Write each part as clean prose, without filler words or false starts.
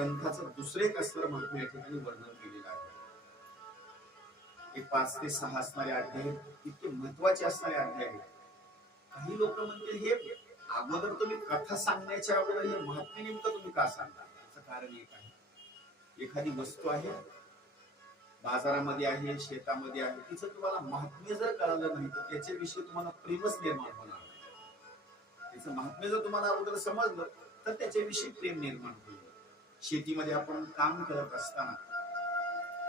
ग्रंथाचं दुसरे एक असणारं महात्म्य या ठिकाणी वर्णन केलेलं आहे. एक 5 ते 6 असणारे अध्याय इतके महत्वाचे असणारे अध्याय आहेत. काही लोक म्हणतील हे अगोदर तुम्ही कथा सांगण्याच्या अगोदर हे महात्म्य नेमकं तुम्ही का सांगता? याचं कारण एक आहे, एखादी वस्तू आहे, बाजारामध्ये आहे, शेतामध्ये आहे, तिचं तुम्हाला महात्म्य जर कळालं नाही तर त्याच्याविषयी तुम्हाला प्रेमच निर्माण होणार नाही. त्याचं महात्म्य जर तुम्हाला अगोदर समजलं तर त्याच्याविषयी प्रेम निर्माण होईल. शेतीमध्ये आपण काम करत असताना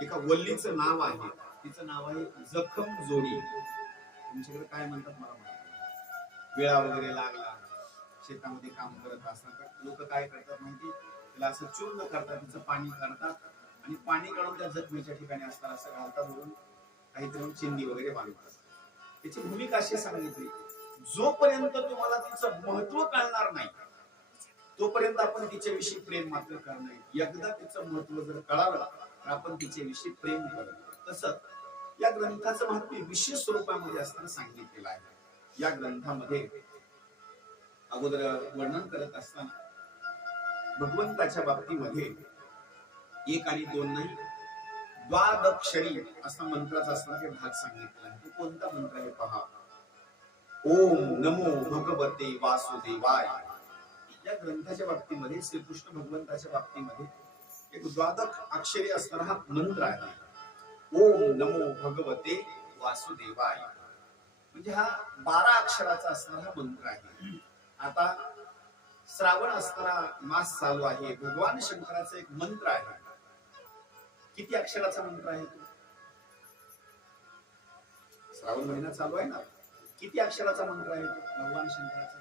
एका वल्लीचं नाव आहे, तिचं नाव आहे जखम जोडी. तुमच्याकडे काय म्हणतात मला माहिती नाही. वेळा वगैरे लागला, शेतामध्ये काम करत असताना लोक काय करतात माहिती, त्याला असं चूर्ण करतात, तिचं पाणी काढतात आणि पाणी काढून त्या जखमेच्या ठिकाणी असताना असं घालतात, धरून काहीतरी चिंदी वगैरे बांधतात. त्याची भूमिका अशी सांगितली, जोपर्यंत तुम्हाला तिचं महत्व कळणार नाही तोपर्यंत आपण तिच्याविषयी प्रेम मात्र करणार. एकदा तिचं महत्व जर कळालं तर आपण तिच्याविषयी प्रेम करतो. तसं या ग्रंथाचं महत्व विशेष स्वरूपामध्ये असताना सांगितलेलं आहे. या ग्रंथामध्ये अगोदर वर्णन करत असताना भगवंताच्या बाबतीमध्ये 1 आणि 2 नाही, द्वादक्षरी असा मंत्राचा असणारा भाग सांगितला आहे. तो कोणता मंत्र आहे पहा. ओम नमो भगवते वासुदेवाय. या ग्रंथाच्या बाबतीमध्ये श्रीकृष्ण भगवंताच्या बाबतीमध्ये एक द्वादश अक्षरी असणारा हा मंत्र आहे. ओम नमो भगवते वासुदेवाय म्हणजे हा 12 अक्षराचा असणारा हा मंत्र आहे. आता श्रावण असणारा मास चालू आहे, भगवान शंकराचा एक मंत्र आहे. किती अक्षराचा मंत्र आहे तो? श्रावण महिना चालू आहे ना, किती अक्षराचा मंत्र आहे तो भगवान शंकराचा?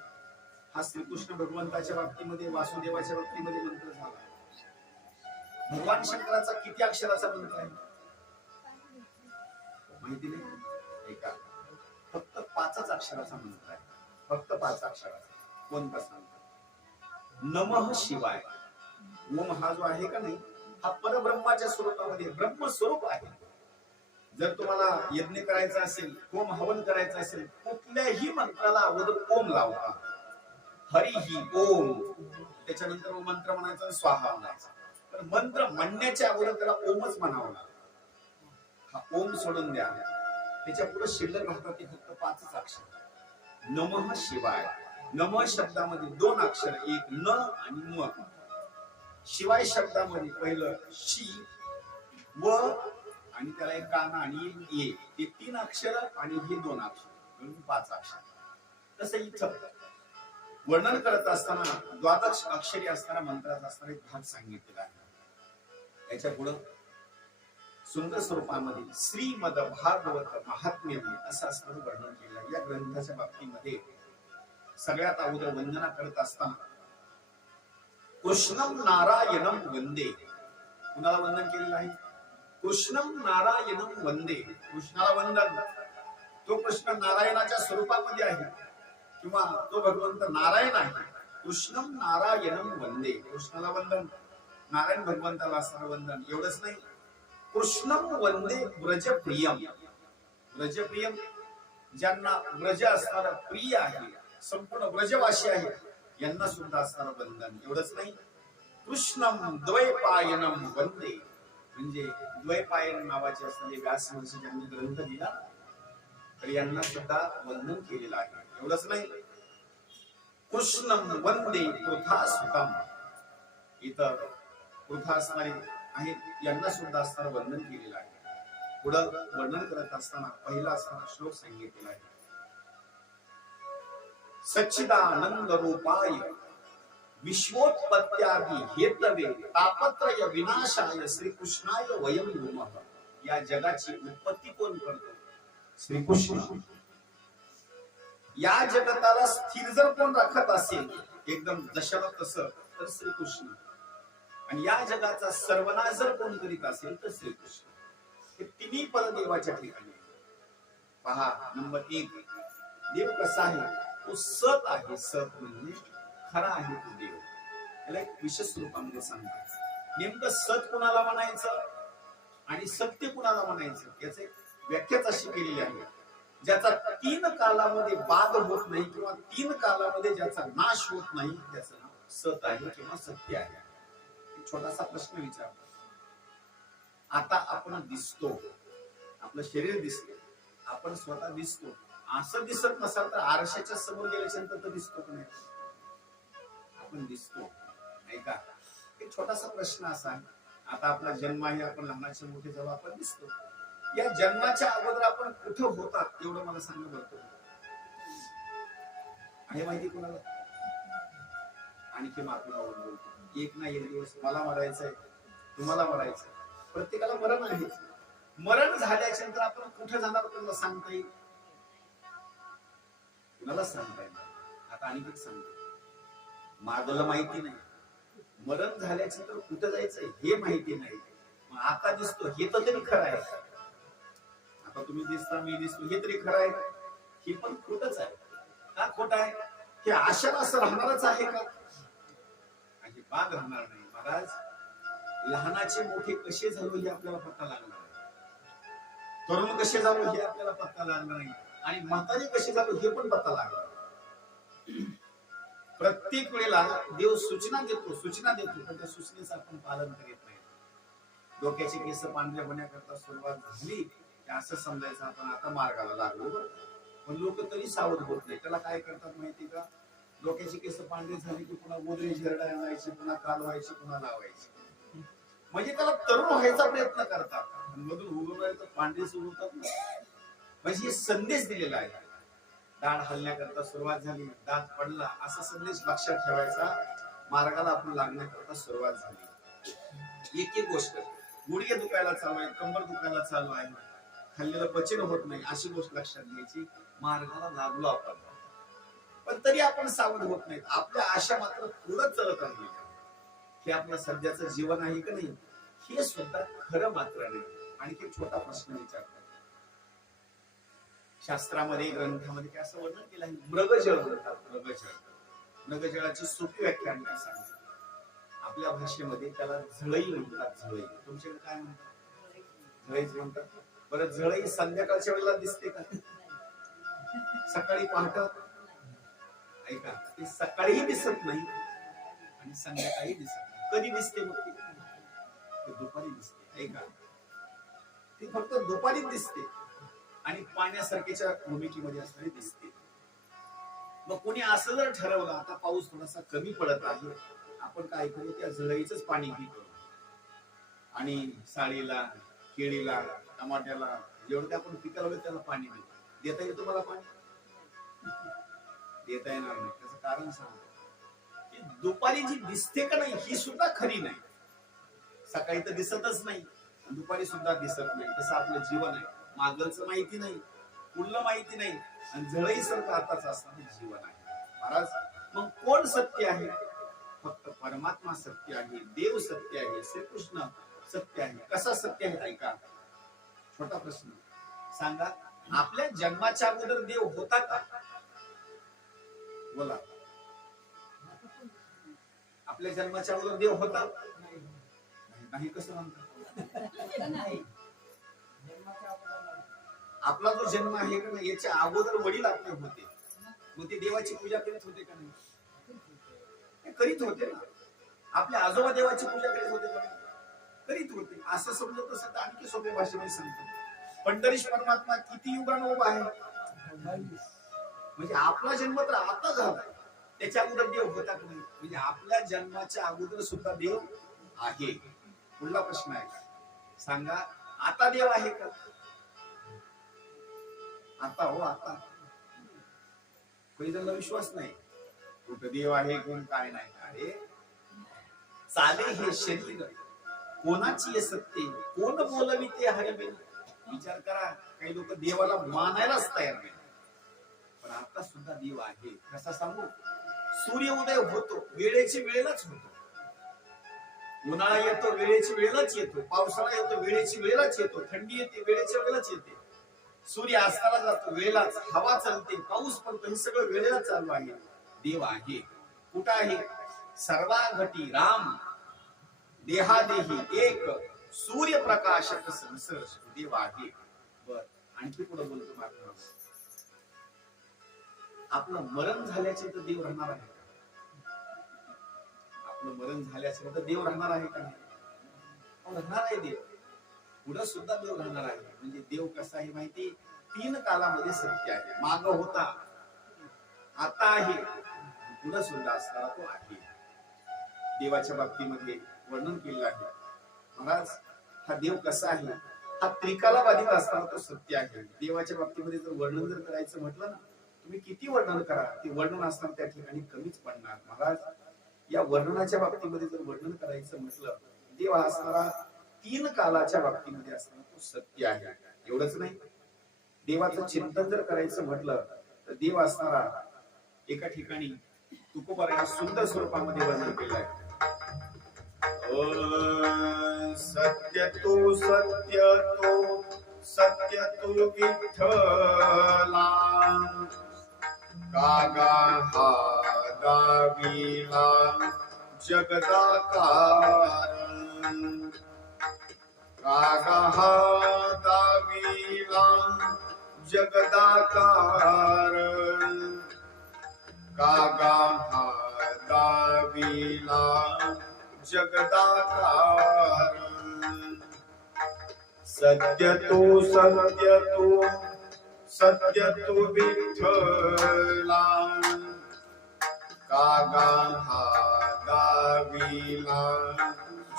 हा श्रीकृष्ण भगवंताच्या बाबतीमध्ये, वासुदेवाच्या बाबतीमध्ये मंत्र झाला. भगवान शंकराचा किती अक्षराचा मंत्र आहे माहिती नाही? एका फक्त 5च अक्षराचा मंत्र आहे, फक्त 5 अक्षराचा. कोणता सांगतो? नमः शिवाय. ओम हा जो आहे का नाही, हा परब्रह्माच्या स्वरूपामध्ये ब्रह्मस्वरूप आहे. जर तुम्हाला यज्ञ करायचा असेल, होम हवन करायचं असेल, कुठल्याही मंत्राला अगोदर ओम लावता. हरी ही ओम, त्याच्यानंतर मंत्र म्हणायचा, स्वाहा म्हणायचा. पण मंत्र म्हणण्याच्या अगोदर त्याला ओमच म्हणावं लागतं. हा ओम सोडून द्या, त्याच्या पुढे शिल्लक राहतात ते फक्त 5च अक्षर. नमः शिवाय. नमः शब्दामध्ये 2 अक्षर, एक न आणि म. शिवाय शब्दामध्ये पहिलं शी व आणि त्याला एक काना आणि एक ये, हे 3 अक्षर आणि हे 2 अक्षर म्हणून 5 अक्षर. तसं इथं वर्णन करत असताना द्वादश अक्षरी असणारा मंत्राचा असणारा एक भाग सांगितलेला आहे. याच्या पुढे सुंदर स्वरूपामध्ये श्रीमद भागवत महात्म्य असं असणारं वर्णन केलं आहे. या ग्रंथाच्या बाबतीमध्ये सगळ्यात अगोदर वंदना करत असताना कृष्णम नारायणम वंदे. कुणाला वंदन केलेलं आहे? कृष्णम नारायणम वंदे. कृष्णाला वंदन. तो कृष्ण नारायणाच्या स्वरूपामध्ये आहे किंवा तो भगवंत नारायण आहे. कृष्णम नारायणम वंदे. कृष्णाला वंदन, नारायण भगवंताला असणारं वंदन. एवढंच नाही, कृष्णम वंदे व्रजप्रियम. व्रजप्रियम ज्यांना व्रज असणारा प्रिय आहे, संपूर्ण व्रजवासी आहे, यांना सुद्धा असणारं वंदन. एवढंच नाही, कृष्णम द्वैपायनम वंदे. म्हणजे द्वैपायन नावाचे असणारे व्यास महर्षी ज्यांनी ग्रंथ लिहिला तर यांना सुद्धा वंदन केलेलं आहे. एवढंच नाही, कृष्णम वंदे पृथासुतम. इतर पृथा असणारे आहेत, यांना सुद्धा असणारं वंदन केलेलं आहे. पुढं वर्णन करत असताना पहिला असणारा श्लोक सांगितलेला आहे. सच्चिदानंद रूपाय विश्वोत्पत्त्यादि हेतवे तापत्रय विनाशाय श्रीकृष्णाय वयं नमः. या जगाची उत्पत्ती कोण करतो? श्रीकृष्ण. या जगताला स्थिर जर कोण राखत असेल एकदम जशाला तसं, तर श्रीकृष्ण. आणि या जगाचा सर्वनाश जर कोण करीत असेल तर श्रीकृष्ण. हे तिन्ही पद देवाच्या ठिकाणी. पहा, नंबर 1, देव कसा आहे? तो सत आहे. सत म्हणजे खरा आहे तो देव. याला एक विशेष रूपामध्ये सांगतात. नेमकं सत कुणाला म्हणायचं आणि सत्य कुणाला म्हणायचं याची व्याख्याच अशी केलेली आहे, ज्याचा 3 कालामध्ये बाध होत नाही किंवा 3 कालामध्ये ज्याचा नाश होत नाही त्याचं नाव सत आहे किंवा सत्य आहे. छोटासा प्रश्न विचारतो. आता आपण दिसतो, आपलं शरीर दिसतं, आपण स्वतः दिसतो. असं दिसत नसाल तर आरशाच्या समोर गेल्यानंतर तर दिसतो की नाही? आपण दिसतो, नाही का? एक छोटासा प्रश्न असा आहे, आता आपला जन्म आहे, आपण लहानाचे मोठे झालो, आपण दिसतो. या जन्माच्या अगोदर आपण कुठे होतात एवढं मला सांगा बरं. आहे माहिती कोणाला? आणखी मातृभावर बोलतो, एक ना एक दिवस मला मरायचंय, तुम्हाला मरायचंय, प्रत्येकाला मरण आहे. मरण झाल्याच्या नंतर आपण कुठे जाणार कोणाला सांगता येईल? कुणाला सांगता येईल? आता आणखी सांगतो, मागलं माहिती नाही, मरण झाल्याच्या नंतर कुठे जायचंय हे माहिती नाही. मग आता दिसतो हे तर तरी खरं आहे. आता तुम्ही दिसता, मी दिसतो, हे तरी खरं आहे. हे पण खोटच आहे. का खोट आहे? हे आशाला असं राहणारच आहे का? अजिबात राहणार नाही. महाराज, लहानाचे मोठे कसे झालो हे आपल्याला पत्ता लागणार नाही, तरुण कसे झालो हे आपल्याला पत्ता लागणार नाही, आणि म्हातारे कसे झालो हे पण पत्ता लागणार. प्रत्येक वेळेला देव सूचना देतो पण त्या सूचनेचं आपण पालन करीत नाही. डोक्याचे केस पांढरे होण्याकरता सुरुवात झाली की असं समजायचं आपण आता मार्गाला लागलो. पण लोक तरी सावध होत नाही. त्याला काय करतात माहिती का? डोक्याचे केस पांढरे झाले की पुन्हा गोदरेज हिरडा आणायची, पुन्हा कालवायची, पुन्हा लावायची, म्हणजे त्याला तरुण व्हायचा प्रयत्न करतात. मधून उगवणार तर पांढरे उगवतात ना. म्हणजे हे संदेश दिलेला आहे. दाढ हलण्याकरता सुरुवात झाली, दात पडला, असा संदेश लक्षात ठेवायचा. मार्गाला आपण लागण्याकरता सुरुवात झाली. एक एक गोष्ट, गुडघे दुखायला चालू आहे, कंबर दुखायला चालू आहे, खाल्लेलं पचन होत नाही, अशी गोष्ट लक्षात घ्यायची. मार्गाला लागलो आपण, पण तरी आपण सावध होत नाही. आपल्या आशा मात्र पुढे चलत राहिली. हे आपलं सध्याचं जीवन आहे की नाही, हे सुद्धा खरं मात्र नाही. आणखी एक छोटा प्रश्न विचारतात. शास्त्रामध्ये, ग्रंथामध्ये काय असं वर्णन केलं आहे? मृगजळ म्हणतात. मृगजळाची सोपी व्याख्या मी सांगतो. आपल्या भाषेमध्ये त्याला झळई म्हणतात. झळई तुमच्याकडे काय म्हणतात? झळईच म्हणतात. बरं, झळई संध्याकाळच्या वेळेला दिसते का? सकाळी पहाटे ऐका, ती सकाळीही दिसत नाही आणि संध्याकाळी दिसत नाही. कधी दिसते मग ती? दुपारी दिसते. ऐका, ती फक्त दुपारी दिसते आणि पाण्यासारख्याच्या भूमिकेमध्ये असणारी दिसते. मग कोणी असं जर ठरवलं आता पाऊस थोडासा कमी पडत आहे, आपण काय करू, त्या झळईचंच पाणी पितो आणि साळीला, केळीला, टमाट्याला, जेवढं आपण पिकाला त्याला पाणी देता येईल. तुम्हाला पाणी देता येणार नाही. त्याचं कारण सांगतो की दुपारी जी दिसते का नाही ही सुद्धा खरी नाही. सकाळी तर दिसतच नाही, दुपारी सुद्धा दिसत नाही. तसं आपलं जीवन आहे. मागलचं माहिती नाही, पुढलं माहिती नाही, आणि झळई सारखं आताच असणारे जीवन आहे. महाराज, मग कोण सत्य आहे? फक्त परमात्मा सत्य आहे, देव सत्य आहे, श्रीकृष्ण सत्य आहे. कसा सत्य आहे? ऐका, छोटा प्रश्न सांगा. आपल्या जन्माच्या अगोदर देव होता का? बोला. आपल्या जन्माच्या अगोदर देव होता? नाही. कसं म्हणतात? आपला जो जन्म आहे का नाही, याच्या अगोदर वडील आपले होते. मग ते देवाची पूजा करीत होते का नाही? करीत होते ना. आपले आजोबा देवाची पूजा करीत होते का? करीत होते. असं समजत असेल तर आणखी सोप्या भाषेमध्ये सांगतो, पंढरीश परमात्मा किती युगानं उभा आहे? म्हणजे आपला जन्म तर आता झाला, त्याच्या अगोदर देव होता का नाही? म्हणजे आपल्या जन्माच्या अगोदर सुद्धा देव आहे. पुढला प्रश्न आहे, सांगा आता देव आहे का? आता हो, आता काही जणांना विश्वास नाही, कुठं देव आहे कोण काय नाही. अरे चाले हे शरीर कोणाची सत्य, कोण बोलविते हरिबिन. विचार करा, काही लोक देवाला मानायलाच तयार नाही. पण आता सुद्धा देव आहे. कसा सांगू? सूर्य उदय होतो वेळेची वेळेलाच होतो, उन्हाळा येतो वेळेची वेळेलाच येतो, पावसाळा येतो वेळेची वेळेलाच येतो, थंडी येते वेळेच्या वेळेलाच येते, सूर्य अस्ताला जातो वेळेलाच, हवा चालते, पाऊस पडतो, हे सगळं वेळेला चालू आहे. देव आहे. कुठं आहे? सर्वाघटी राम देहादेही एक सूर्यप्रकाशक संसर्ग देव आहे. बर, आणखी पुढे बोलतो मात्र, आपलं मरण झाल्याचे तर देव राहणार आहे. आपलं मरण झाले असेल तर देव राहणार आहे का नाही? राहणार आहे देव, पुढे सुद्धा देव राहणार आहे. म्हणजे देव कसा आहे माहिती, 3 कालामध्ये सत्य आहे. माग होता, आता आहे, पुढे सुद्धा असणारा तो आहे. देवाच्या बाबतीमध्ये वर्णन केलं आहे. महाराज हा देव कसा आहे, हा त्रिकालाबाधित असताना तो सत्य आहे. देवाच्या बाबतीमध्ये जर वर्णन जर करायचं म्हटलं ना, तुम्ही किती वर्णन करा, ते वर्णन असताना त्या ठिकाणी कमीच पडणार. महाराज या वर्णनाच्या बाबतीमध्ये जर वर्णन करायचं म्हटलं, देव असणारा 3 कालाच्या बाबतीमध्ये असताना तो सत्य आहे. एवढंच नाही, देवाचं चिंतन जर करायचं म्हटलं तर देव असणारा एका ठिकाणी तुकोबाराने सुंदर स्वरूपामध्ये वर्णन केलं आहे. सत्य तू विठ्ठला, गागा हा गाविला जगदाकार, गागा हा गाविला जगदाकार, गागा हा गाविला जगदाकार. सत्य तू विठ्ठला, गागा हा गाविला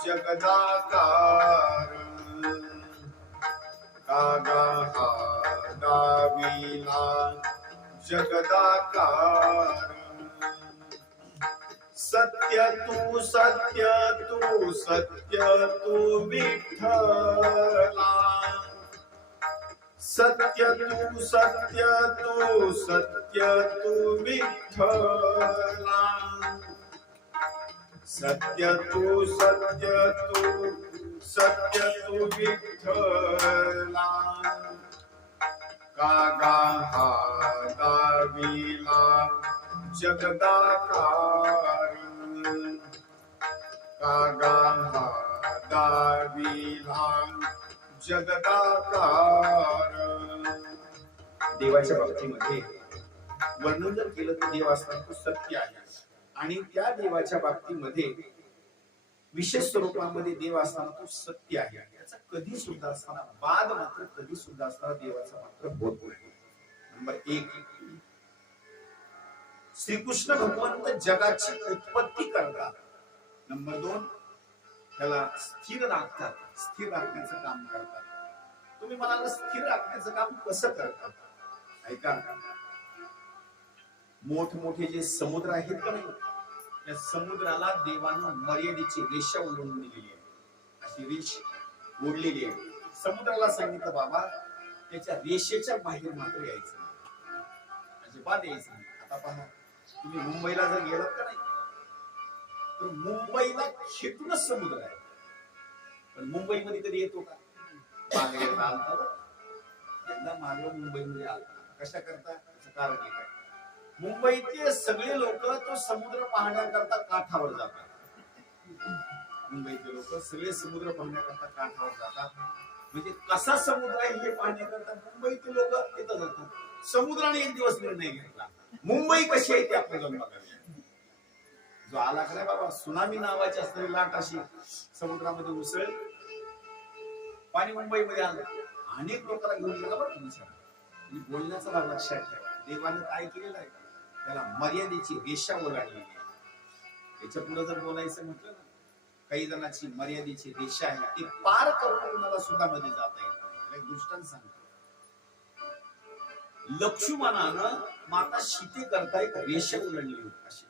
जगदाकार, गागा हा गाविला जगदाकार. सत्य तू विठ्ठला, सत्य तू विठ्ठला, सत्य तू विठ्ठला, गागा हा गाविला जगदाकार, गागा हा गाविला जगदाकार. देवाच्या बाबतीमध्ये वर्णन जर केलं तर देव असताना तो सत्य आहे. आणि त्या देवाच्या बाबतीमध्ये विशेष स्वरूपामध्ये देव असताना तो सत्य आहे. याचा कधी सुद्धा असताना बाद मात्र कधी सुद्धा असताना देवाचा मात्र होत नाही. नंबर 1, श्रीकृष्ण भगवंत जगाची उत्पत्ती करतात. नंबर 2, त्याला स्थिर राखतात, स्थिर राखण्याचं काम करतात. तुम्ही म्हणाल स्थिर राखण्याचं काम कसं करतात? ऐका, मोठमोठे जे समुद्र आहेत का नाही, त्या समुद्राला देवानं मर्यादेची रेषा ओढून दिलेली आहे. अशी रेष ओढलेली आहे. समुद्राला सांगितलं बाबा त्याच्या रेषेच्या बाहेर मात्र यायचं नाही, अजिबात यायचं नाही. आता पहा, तुम्ही मुंबईला जर गेलात का नाही, तर मुंबईला खेटूनच समुद्र आहे. पण मुंबईमध्ये कधी येतो का? मागे आलता, यंदा मागे मुंबईमध्ये आलता. कशा करता? त्याचं कारण एक आहे, मुंबईचे सगळे लोक तो समुद्र पाहण्याकरता काठावर जातात. मुंबईचे लोक सगळे समुद्र पाहण्याकरता काठावर जातात. म्हणजे कसा समुद्र आहे हे पाहण्याकरता मुंबईचे लोक तिथं जातात. समुद्राने एक दिवस निर्णय घेतला, मुंबई कशी आहे ते आपण जाऊन बघायला. जो आला का नाही बाबा, सुनामी नावाची असणारी लाट अशी समुद्रामध्ये उसळ, पाणी मुंबईमध्ये आलं. अनेक लोकांना घेऊन गेला बरं तुमच्या. बोलण्याचा भाग लक्षात ठेवा. देवाने काय केलेलं आहे, त्याला मर्यादेची रेषा ओलांडलेली आहे. याच्या पुढे जर बोलायचं म्हटलं ना, काही जणांची मर्यादेची रेषा आहे, ती पार करून कुणाला सुद्धा मध्ये जाता येत नाही. एक दृष्टांत सांगतो. लक्ष्मणानं माता सीते करता एक रेषा ओलांडली होती, अशी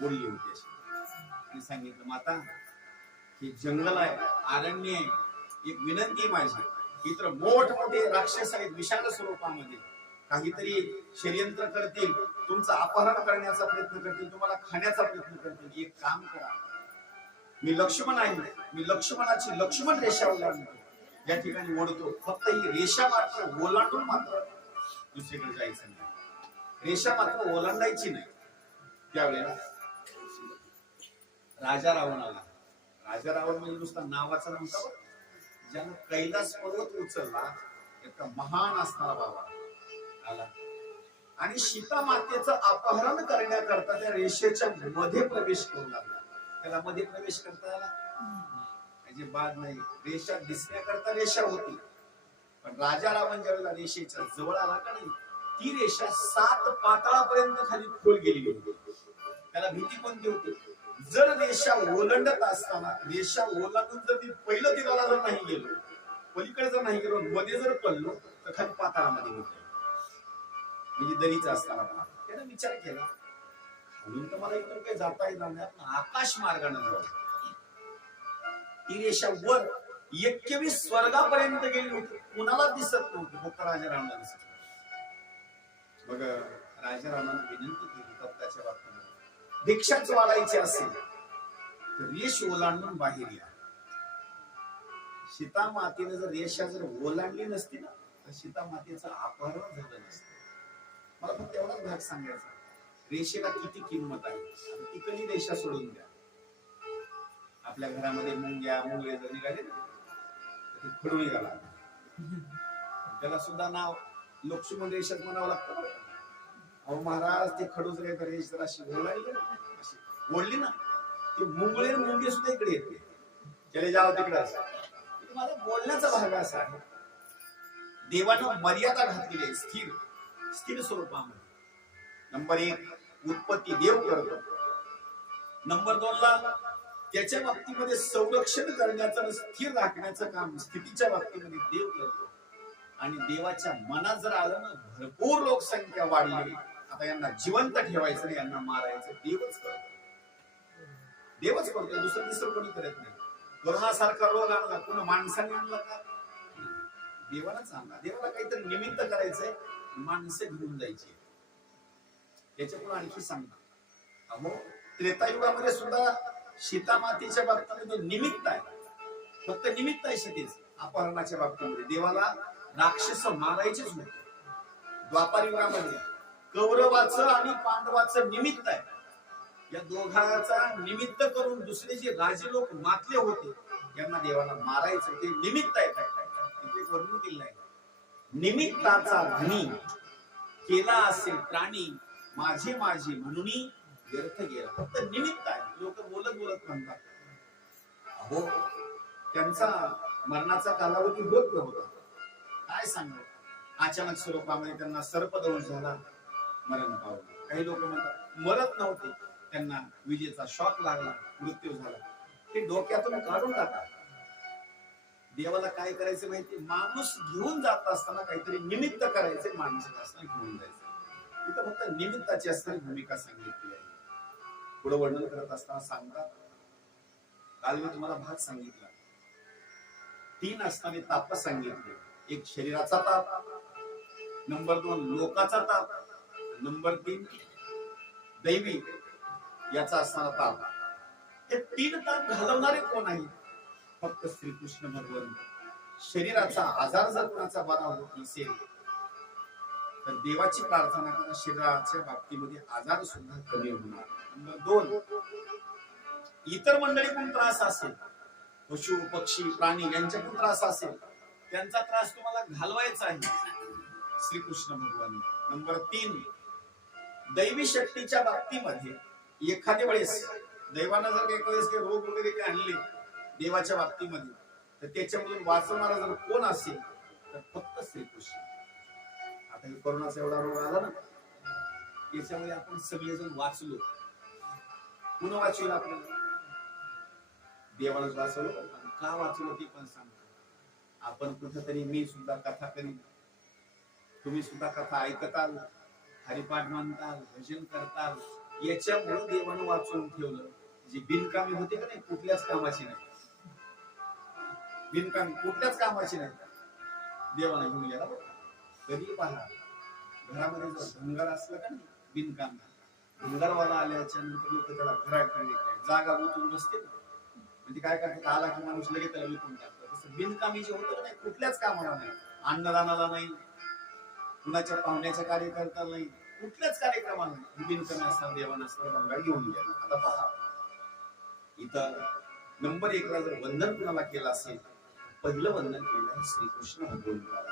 बोलली होती. अशी सांगितलं, माता हे जंगल आहे, अरण्य आहे, एक विनंती माझी, इतर मोठमोठे राक्षस आहेत विशाल स्वरूपामध्ये, काहीतरी षडयंत्र करतील, तुमचं अपहरण करण्याचा प्रयत्न करतील, तुम्हाला खाण्याचा प्रयत्न करतील. एक काम करा, मी लक्ष्मण आहे, मी लक्ष्मणाची लक्ष्मण रेषा ओलांडतो, या ठिकाणी ओढतो. फक्त ही रेषा मात्र ओलांडून मात्र दुसरीकडे जायचं नाही, रेषा मात्र ओलांडायची नाही. त्यावेळेला राजा रावण आला. राजा रावण म्हणजे नुसता नावाचा नव्हता, ज्यानं कैलास पर्वत उचलला, एक महान असणारा बाबा आला आणि सीता मातेचं अपहरण करण्याकरता त्या रेषेच्या मध्ये प्रवेश करू लागला. त्याला मध्ये प्रवेश करता आला अजिबात नाही. रेषा दिसण्याकरता रेषा होती, पण राजा रावण ज्यावेळेला रेषेच्या जवळ आला का नाही, ती रेषा 7 पाताळापर्यंत खाली खोल गेलेली होती. त्याला भीती कोणती होती? जर रेषा ओलांडत असताना रेषा ओलांडून जर मी पहिलं तीराला जर नाही गेलो, पलीकडे जर नाही गेलो, मध्ये जर पडलो तर खाली पाताळामध्ये होतो. म्हणजे दरीचा असताना त्याने विचार केला, खालून तर मला इकडून काही जाता येणार नाही, आपण आकाश मार्गाने जाऊ. ती रेषा वर 21 स्वर्गापर्यंत गेली होती, कुणाला दिसत नव्हती, फक्त राजा रावणाला दिसत. मग राजा रावणाने विनंती केली कप्ताच्या बाबतीमध्ये, भिक्षाच वाढायची असेल तर रेष ओलांडून बाहेर या. सीता मातेने जर रेषा जर ओलांडली नसती ना, तर सीता मातेचं अपहरण झालं नसतं. मला फक्त एवढाच भाग सांगायचा, रेषेला किती किंमत आहे. ती कधी रेषा सोडून द्या. आपल्या घरामध्ये मुंग्या मुंगळे जर निघाले ना, तर ते खडू निघाला, त्याला सुद्धा नाव लक्ष्मण रेषाच म्हणावं लागतं. अहो महाराज, ते खडूच रे रेष जर अशी ओलांडली ना, अशी ओढली ना, ते मुंगळे मुंगे सुद्धा इकडे येते, चले जाव तिकडे. असं माझा बोलण्याचा भाग असा आहे, देवानं मर्यादा घातलेली आहे स्थिर स्वरूपामध्ये. नंबर 1 उत्पत्ती देव करतो. नंबर 2 ला त्याच्या बाबतीमध्ये संरक्षण करण्याचं, स्थिर राखण्याचं काम स्थितीच्या बाबतीमध्ये देव करतो. आणि देवाच्या मनात जर आलं ना, भरपूर लोकसंख्या वाढली, आता यांना जिवंत ठेवायचं नाही, यांना मारायचं, देवच करतो. देवच करतो, दुसरं कोणी करत नाही. कोरोनासारखा रोग आणला, कोण माणसाने आणला का? देवालाच आणला. देवाला काहीतरी निमित्त करायचंय, माणसं घेऊन जायची. याच्यापुढे आणखी सांगणार, अहो त्रेतायुगामध्ये सुद्धा सीता मातेच्या बाबतीमध्ये निमित्त आहे, फक्त निमित्त आहे सीतेच. अपहरणाच्या बाबतीमध्ये देवाला राक्षस मारायचेच होते. द्वापार युगामध्ये कौरवाचं आणि पांडवाचं निमित्त आहे. या दोघांचा निमित्त करून दुसरे जे राजे लोक मातले होते, यांना देवाला मारायचं, ते निमित्त आहे. तिथे वर्णन केलं आहे, निमित्ताचा धनी केला असेल प्राणी, माझे म्हणून व्यर्थ गेला. फक्त निमित्त आहे. लोक बोलत म्हणतात, अहो त्यांचा मरणाचा कालावधी होत नव्हता, काय सांगू, अचानक स्वरूपामध्ये त्यांना सर्पदंश झाला, मरण पावलं. काही लोक म्हणतात मरत नव्हते, त्यांना विजेचा शॉक लागला, मृत्यू झाला. हे डोक्यातून काढून टाका. देवाला काय करायचं माहिती, माणूस घेऊन जात असताना काहीतरी निमित्त करायचे, माणूस असताना घेऊन जायचं. इथं फक्त निमित्ताची असणारी भूमिका सांगितली आहे. पुढे वर्णन करत असताना सांगतात, काल मी तुम्हाला भाग सांगितला, 3 असणारे ताप सांगितले. एक शरीराचा ताप, नंबर 2 लोकाचा ताप, नंबर 3 दैवी याचा असणारा ताप. हे 3 ताप घालवणारे कोण आहेत? फक्त श्रीकृष्ण भगवान. शरीराचा आजार जर कोणाचा बरा होत नसेल तर देवाची प्रार्थना करा, शरीराच्या बाबतीमध्ये आजार सुद्धा कमी होणार. नंबर 2 इतर मंडळीकडून त्रास असेल, पशु पक्षी प्राणी यांच्याकडून त्रास असेल, त्यांचा त्रास तुम्हाला घालवायचा आहे श्रीकृष्ण भगवान. नंबर 3 दैवी शक्तीच्या बाबतीमध्ये एखाद्या वेळेस दैवानं जर एका वेळेस काही रोग वगैरे काही आणले देवाच्या बाबतीमध्ये, तर त्याच्यामधून वाचवणारा जर कोण असेल तर फक्त श्रीकृष्ण. आता कोरोनाचा एवढा रोग आला ना, याच्यामध्ये आपण सगळेजण वाचलो. कोण वाचवेल आपल्याला? देवालाच वाचवलं. का वाचलो ते पण सांगतो. आपण कुठेतरी, मी सुद्धा कथा करीन, तुम्ही सुद्धा कथा ऐकताल, हरिपाठ म्हणताल, भजन करताल, याच्यामुळे देवानं वाचवून ठेवलं. जी बिनकामी होते का नाही, कुठल्याच कामाची नाही, बिनकामी कुठल्याच कामाची नाही, देवाने घेऊन गेला. कधी पहा, घरामध्ये जर भंगार असलं का नाही, बिनकाम भंगारवाला आल्याच्या नंतर लोक त्याला घराकडे जागा उचलून बसते. म्हणजे काय करतात, आला की माणूस लगेच त्याला विकून टाकतो. तसं बिनकामी जे होतं नाही, कुठल्याच कामाला नाही, अन्नदानाला नाही, कुणाच्या पाहुण्याच्या कार्यकर्त्याला नाही, कुठल्याच कार्यक्रमाला नाही, बिनकामी असतात. देवानं असतात भंगार घेऊन गेला. आता पहा, इथं नंबर 1 ला जर वंदन कुणाला केलं असेल, पहिलं वंदन केलं आहे श्रीकृष्ण भगवान.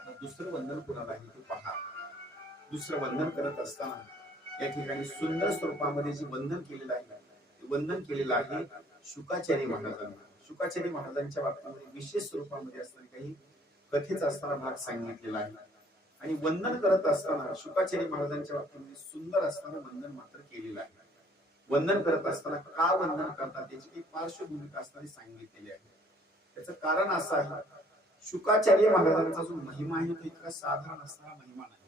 आता दुसरं वंदन कुणाला आहे ते पहा. दुसरं वंदन करत असताना या ठिकाणी सुंदर स्वरूपामध्ये जे वंदन केलेलं आहे वंदन केलेलं आहे शुकाचार्य महाराजांना. शुकाचार्य महाराजांच्या बाबतीमध्ये विशेष स्वरूपामध्ये असणारे काही कथेचा असणारा भाग सांगितलेला आहे. आणि वंदन करत असताना शुकाचार्य महाराजांच्या बाबतीमध्ये सुंदर असताना वंदन मात्र केलेलं आहे. वंदन करत असताना का वंदन करतात त्याची काही पार्श्वभूमिका असणारी सांगितलेली आहे. त्याचं कारण असं आहे, शुकाचार्य महाराजांचा जो महिमा आहे तो इतका साधारण असणारा महिमा नाही.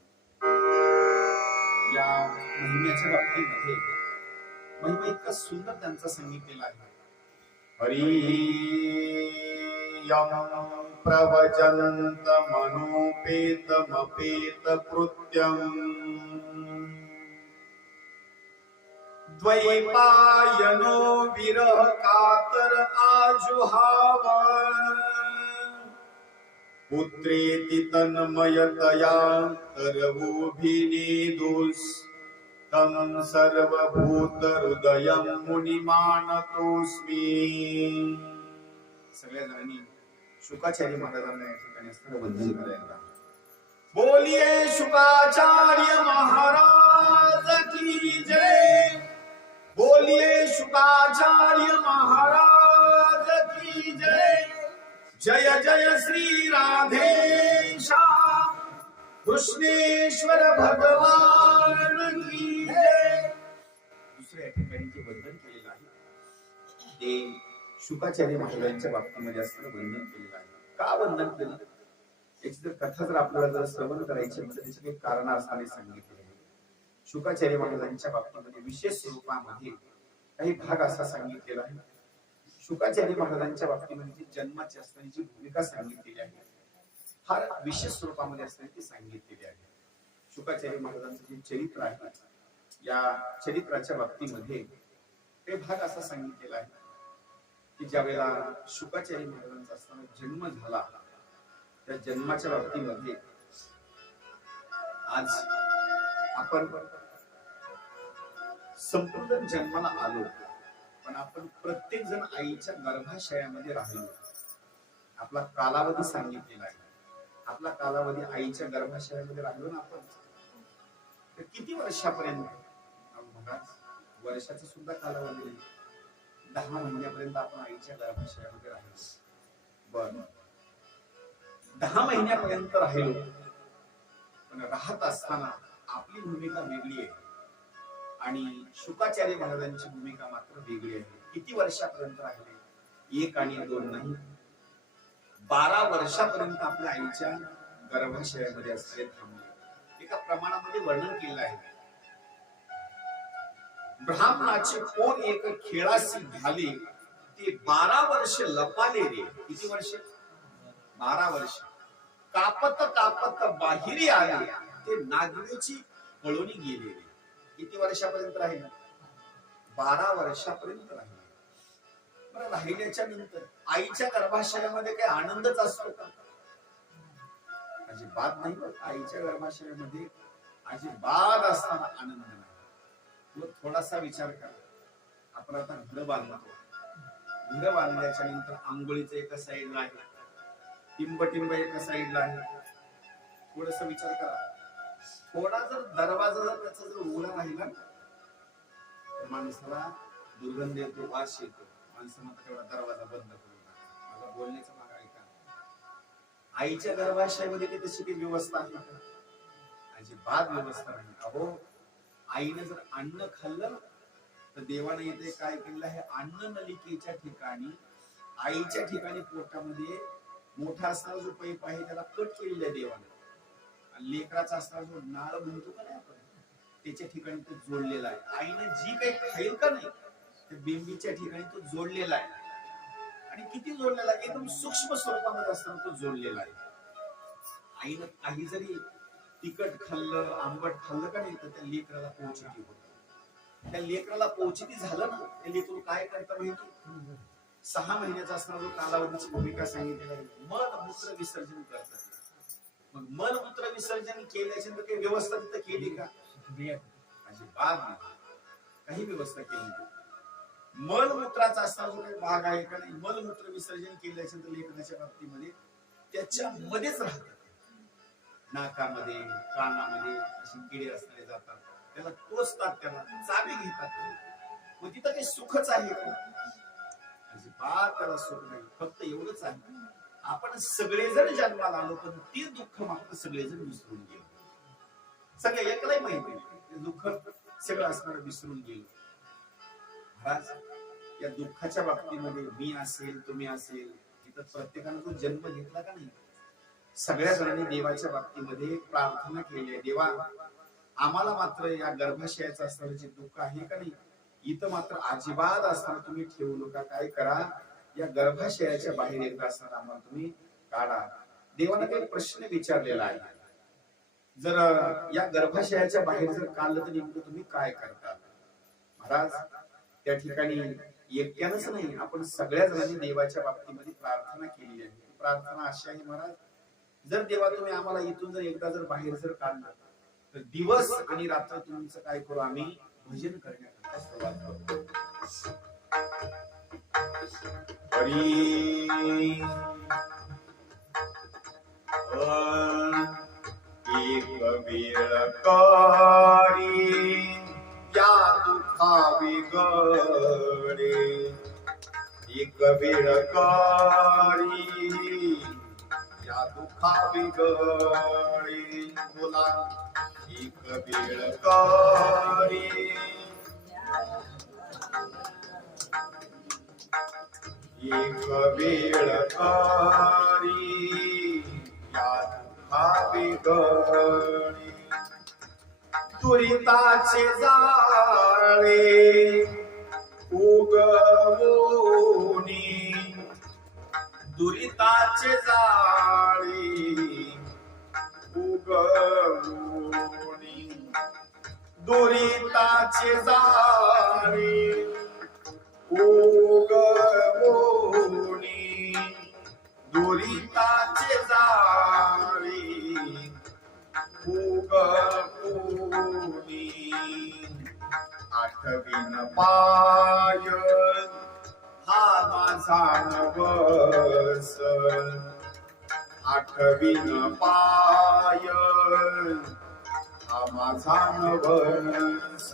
या महिम्याच्या बाबतीमध्ये महिमा इतका सुंदर त्यांचा सांगितलेला आहे. हरियं प्रवचन्त मनोपेतमपेत कृत्यम् द्वैपायनो विरह कातर आजुहाव पुत्रेति तन्मयतया तरवोभिनेदुस् तं सर्वभूत हृदयं मुनिमानतोस्मि. सगळ्या जणांनी शुकाचार्य महाराजांना या ठिकाणी असणारं वंदन करायला. बोलिये शुकाचार्य महाराज की जय. बोलिये शुकाचार्य महाराज की जय. जय जय श्री राधेश्याम कृष्णेश्वर भगवान की जय. दुसऱ्या ठिकाणी जे वंदन केलेलं आहे ते शुकाचार्य महाराजांच्या बाबतीमध्ये असणारं वंदन केलेलं आहे. का वंदन केलं याची जर कथा जर आपल्याला जर श्रवण करायची तर त्याची काही कारण असणारे सांगितले. शुकाचार्य महाराजांच्या बाबतीमध्ये विशेष स्वरूपामध्ये काही भाग असा सांगितलेला आहे. शुकाचार्य महाराजांच्या बाबतीमध्ये जी जन्माची असणारी जी भूमिका सांगितलेली आहे फार विशेष स्वरूपामध्ये असणारी ती सांगितलेली आहे. शुकाचार्य महाराजांचं जे चरित्र आहे या चरित्राच्या बाबतीमध्ये ते भाग असा सांगितलेला आहे की ज्या वेळेला शुकाचार्य महाराजांचा असताना जन्म झाला त्या जन्माच्या बाबतीमध्ये आज आपण संपूर्ण जन्माला आलो पण आपण प्रत्येक जण आईच्या गर्भाशयामध्ये राहिलो. आपला कालावधी सांगितलेला आहे. आपला कालावधी आईच्या गर्भाशयामध्ये राहिलो ना आपण तर किती वर्षापर्यंत बघा वर्षाचा सुद्धा कालावधी नाही 10 महिन्यापर्यंत आपण आईच्या गर्भाशयामध्ये राहिलो. बरं 10 महिन्यापर्यंत राहिलो पण राहत असताना आपली भूमिका वेगळी आहे आणि शुकाचार्य महाराजांची भूमिका मात्र वेगळी आहे. किती वर्षापर्यंत राहिले 1 आणि 2 नाही 12 वर्षापर्यंत आपल्या आईच्या गर्भाशयामध्ये असले थांबले. एका प्रमाणामध्ये वर्णन केलं आहे. ब्राह्मणाचे पोर एक खेळासी झाले ते 12 वर्ष लपाले रे. किती वर्ष 12 वर्ष. कापत कापत बाहेरी आले ते नागवेची पळून गेले रे. किती वर्षापर्यंत राहिले 12 वर्षापर्यंत राहिले. बरं राहिल्याच्या नंतर आईच्या गर्भाशयामध्ये काही आनंदच असतो का? अजिबात नाही. आईच्या गर्भाशयामध्ये अजिबात असताना आनंद नाही. मग थोडासा विचार करा. आपण आता घर बांधतो. घर बांधल्याच्या नंतर आंघोळीचं एका साईडला आहे टिंब एका साईडला आहे. थोडस विचार करा. थोडा जर दरवाजा जर त्याचा जर उघडा राहिला तर माणसाला दुर्गंध येतो वास येतो. माणसानं तेवढा दरवाजा बंद करून टाका. माझा बोलण्याचा भाग ऐका. आईच्या गर्भाशयामध्ये काही तशी काही व्यवस्था आहे का? अजिबात व्यवस्था नाही. अहो आईने जर अन्न खाल्लं तर देवाने येते काय केलं आहे अन्न नलिकेच्या ठिकाणी आईच्या ठिकाणी पोटामध्ये मोठा असणारा जो पाईप आहे त्याला कट केलेला आहे देवाने. आणि लेकराचा असणारा जो नाळ म्हणतो का नाही आपण त्याच्या ठिकाणी तो जोडलेला आहे. आईने जी काही खाईल का नाही त्या बिंबीच्या ठिकाणी तो जोडलेला आहे. आणि किती जोडलेला आहे एकदम सूक्ष्म स्वरूपामध्ये असताना तो जोडलेला आहे. आईनं काही जरी तिखट खाल्लं आंबट खाल्लं का नाही तर त्या लेकराला पोचती होत. त्या लेकराला पोचती झालं ना ते लेकरू काय करतं माहिती 6 महिन्याचा असणारा जो कालावधीची भूमिका सांगितलेली आहे मल मूत्र विसर्जन करतात. मग मल मूत्र विसर्जन केल्याच्या नंतर काही व्यवस्था तिथं केली का? अजिबात नाही. काही व्यवस्था केली नाही. मलमूत्राचा असणारा जो काही भाग आहे का नाही मलमूत्र विसर्जन केल्याच्या नंतर लेकराच्या बाबतीमध्ये त्याच्यामध्येच राहतात. नाकामध्ये कानामध्ये अशी किडे असणारे जातात त्याला टोचतात त्याला चाबी घेतात. मग तिथं काही सुखच आहे का? अजिबात त्याला सुख नाही. फक्त एवढंच आहे, आपण सगळेजण जन्माला आलो, पण ते दुःख मात्र सगळेजण विसरून गेलो. सगळे एकलाही माहिती ते दुःख सगळं असणार विसरून गेलो. महाराज, या दुःखाच्या बाबतीमध्ये मी असेल, तुम्ही असेल, इथं प्रत्येकाने तो जन्म घेतला का नाही? सगळ्या जणांनी देवाच्या बाबतीमध्ये प्रार्थना केली आहे, देवा आम्हाला मात्र या गर्भाशयाचं असणारं जे दुःख आहे का नाही, इथं मात्र अजिबात असताना तुम्ही ठेवू नका. काय करा, या गर्भाशयाच्या बाहेर एकदा असताना आम्हाला तुम्ही काढा. देवाने काही प्रश्न विचारलेला आहे, जर या गर्भाशयाच्या बाहेर जर काढलं तर नेमकं तुम्ही काय करता? महाराज, त्या ठिकाणी एकट्यानंच नाही, आपण सगळ्या जणांनी देवाच्या बाबतीमध्ये प्रार्थना केली आहे. प्रार्थना अशी आहे, महाराज, जर देवा तुम्ही आम्हाला इथून जर एकदा जर बाहेर जर काढलं तर दिवस आणि रात्र तुमचं काय करू, आम्ही भजन करण्याकरता सुरुवात करू. एक वेळकारी या दुःखावी गडे, एक वेळकारी या दुःखावी गडे. बोला, एक वेळकारी एक वेळकारी या दुःखावी गडे. दुरिताचे जाळे उगवूनी, दुरिताचे जाळे उगवूनी, दुरिताचे जाळे उगवूनी, दुरिताचे जाळे उगवूनी. आठवीन पाय हा माझा नवस, आठवीन पाय हा माझा नवस,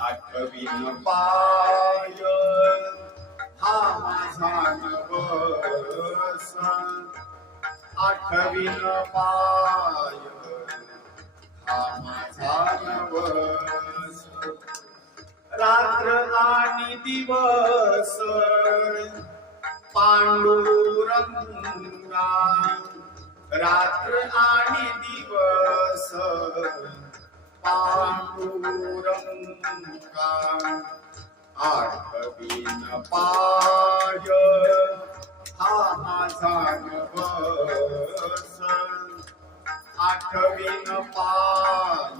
आठवीन पाय हा माझा नवस, आठवीन पाय हा माझा नवस. रात्र आणि दिवस पांडुरंगा, रात्र आणि दिवस पांडुरंगा. आठवीन पाय हा माझा नवस, आठवीन पाय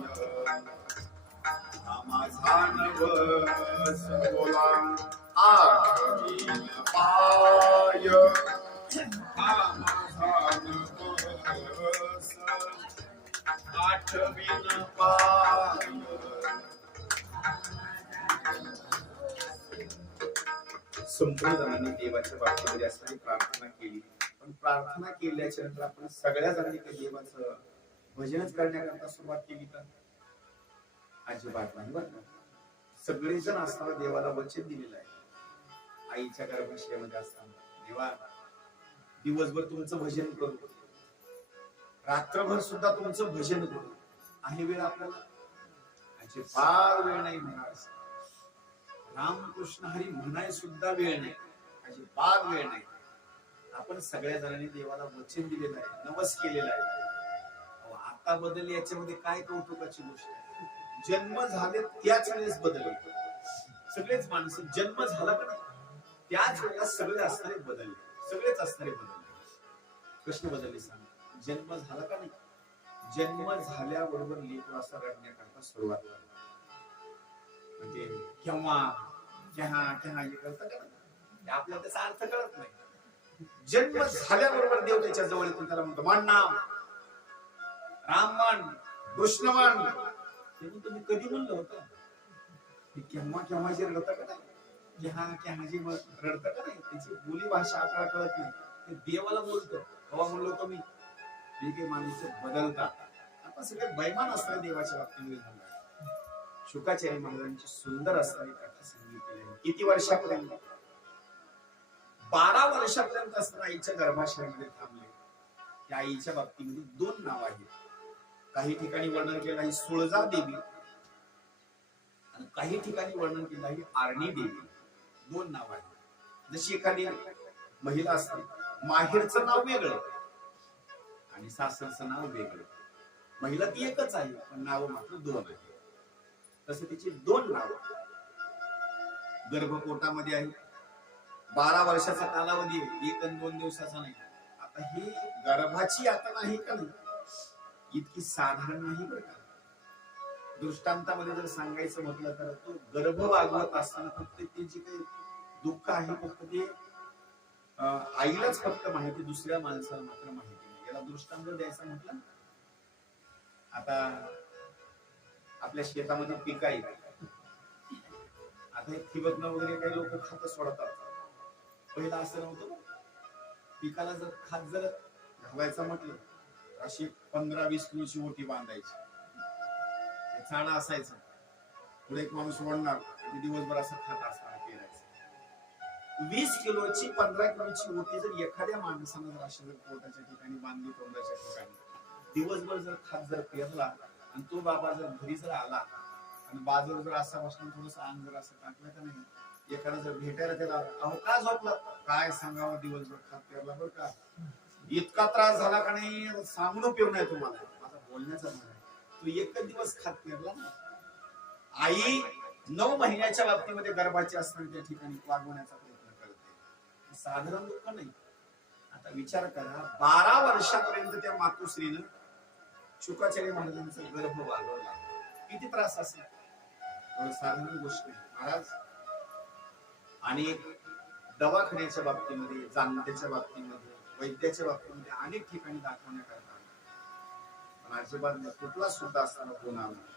हा माझा नवस. बोला, आठवीन पाय हा माझा नवस, आठवीन पाय. संपूर्ण जणांनी देवाच्या बाबतीमध्ये असणारी प्रार्थना केली, पण प्रार्थना केल्याच्या नंतर आपण सगळ्या जणांनी देवाचं भजनच करण्याकरता सुरुवात केली का? अजिबात नाही बरं. सगळेजण असताना देवाला वचन दिलेलं आहे. आईच्या गर्भाशयामध्ये असताना, देवा दिवसभर तुमचं भजन करू, रात्रभर सुद्धा तुमचं भजन करू. आहे वेळ आपल्याला? अजिबात वेळ नाही. म्हणाल रामकृष्ण हरी म्हणाय सुद्धा वेळ नाही, अजिबात वेळ नाही. आपण सगळ्या जणांनी देवाला वचन दिलेलं आहे, नवस केलेला आहे. आता बदल याच्यामध्ये काय कौतुकाची गोष्ट आहे? जन्म झाले त्याच वेळेस बदल होतो. सगळेच माणसं जन्म झाला का नाही त्याच वेळेला सगळे असणारे बदलले, सगळेच असणारे बदलले. कसे बदलले सांग? जन्म झाला का नाही, जन्म झाल्याबरोबर लेकरू असा रडण्याकरता सुरुवात करतो. म्हणजे केव्हा केव्हा केव्हा हे करतं का नाही, आपल्याला त्याचा अर्थ कळत नाही. जन्म झाल्याबरोबर देव त्याच्या जवळ येतो, त्याला म्हणतो मान नाम राममन कृष्णमन. तुम्ही कधी म्हणलं होतं? केव्हा केव्हा जे रडतं का नाही, केव्हा केव्हा जे रडतं का नाही, त्याची बोली भाषा आपल्याला कळत नाही. ते देवाला बोलतो. तेव्हा म्हणलो होतो मी, ठीक आहे, माणसं बदलतात. आपण सगळे बैमान असतात देवाच्या बाबतीमध्ये. शुकाचार्य महाराजांची सुंदर असणारी कथा सांगितलेली आहे. किती वर्षापर्यंत? 12 वर्षापर्यंत असताना आईच्या गर्भाशयामध्ये थांबले. त्या आईच्या बाबतीमध्ये 2 नाव आहेत. काही ठिकाणी वर्णन केलं आहे सुळजा देवी आणि काही ठिकाणी वर्णन केलं आहे आरणी देवी. 2 नाव आहेत. जशी एखादी महिला असते, माहेरचं नाव वेगळं आणि सासरचं नाव वेगळं. महिला ती एकच आहे पण नाव मात्र 2 आहे. तसे तिची 2 नाव. गर्भपोटामध्ये आहे, 12 वर्षाचा कालावधी आहे, 1 आणि 2 दिवसाचा नाही. आता ही गर्भाची यातना आहे का नाही, इतकी साधारण नाही बरं का. दृष्टांतामध्ये जर सांगायचं म्हटलं तर तो गर्भ वागवत असताना फक्त ते जे काही दुःख आहे फक्त ते आईलाच फक्त माहिती, दुसऱ्या माणसाला मात्र माहिती नाही. याला दृष्टांत द्यायचं म्हटलं, आता आपल्या शेतामध्ये पिकं आहेत. आता हे ठिबकनं वगैरे काही लोक खात सोडतात. पहिला असं नव्हतं. पिकाला जर खात जर घालायचं म्हटलं अशी 15-20 किलोची ओटी बांधायची. चाणा असायचं, पुढे एक माणूस ओढणार, दिवसभर असं खात असणार पेरायचं. 20 किलोची 15 किलोची ओटी जर एखाद्या माणसानं जर अशा जर पोटाच्या ठिकाणी बांधली, तोंडाच्या ठिकाणी दिवसभर जर खात जर पेरला आणि तो बाबा जर घरी जर आला आणि बाजूला जर असा बसून थोडस अंग जर असं टाकलं का नाही, एखादा जर भेटायला त्याला, अहो का झोपला, काय सांगावं, दिवसभर खात पेरला बरं का, इतका त्रास झाला का नाही सांगून उपयोग नाही तुम्हाला. माझा बोलण्याचा म्हण आहे, तू एकच दिवस खात पेरला ना. आई 9 महिन्याच्या बाबतीमध्ये गर्भाची असताना त्या ठिकाणी वागवण्याचा प्रयत्न करते. साधारण दुःख नाही. आता विचार करा, 12 वर्षापर्यंत त्या मातुश्रीनं शुकाचार्य महाराजांचा गर्भ वागवला. किती त्रास असेल, साधारण गोष्ट नाही महाराज. आणि दवाखान्याच्या बाबतीमध्ये, जाणत्याच्या बाबतीमध्ये, वैद्याच्या बाबतीमध्ये अनेक ठिकाणी दाखवण्याकरता पण अजिबात कुठला सुद्धा असताना होणार नाही.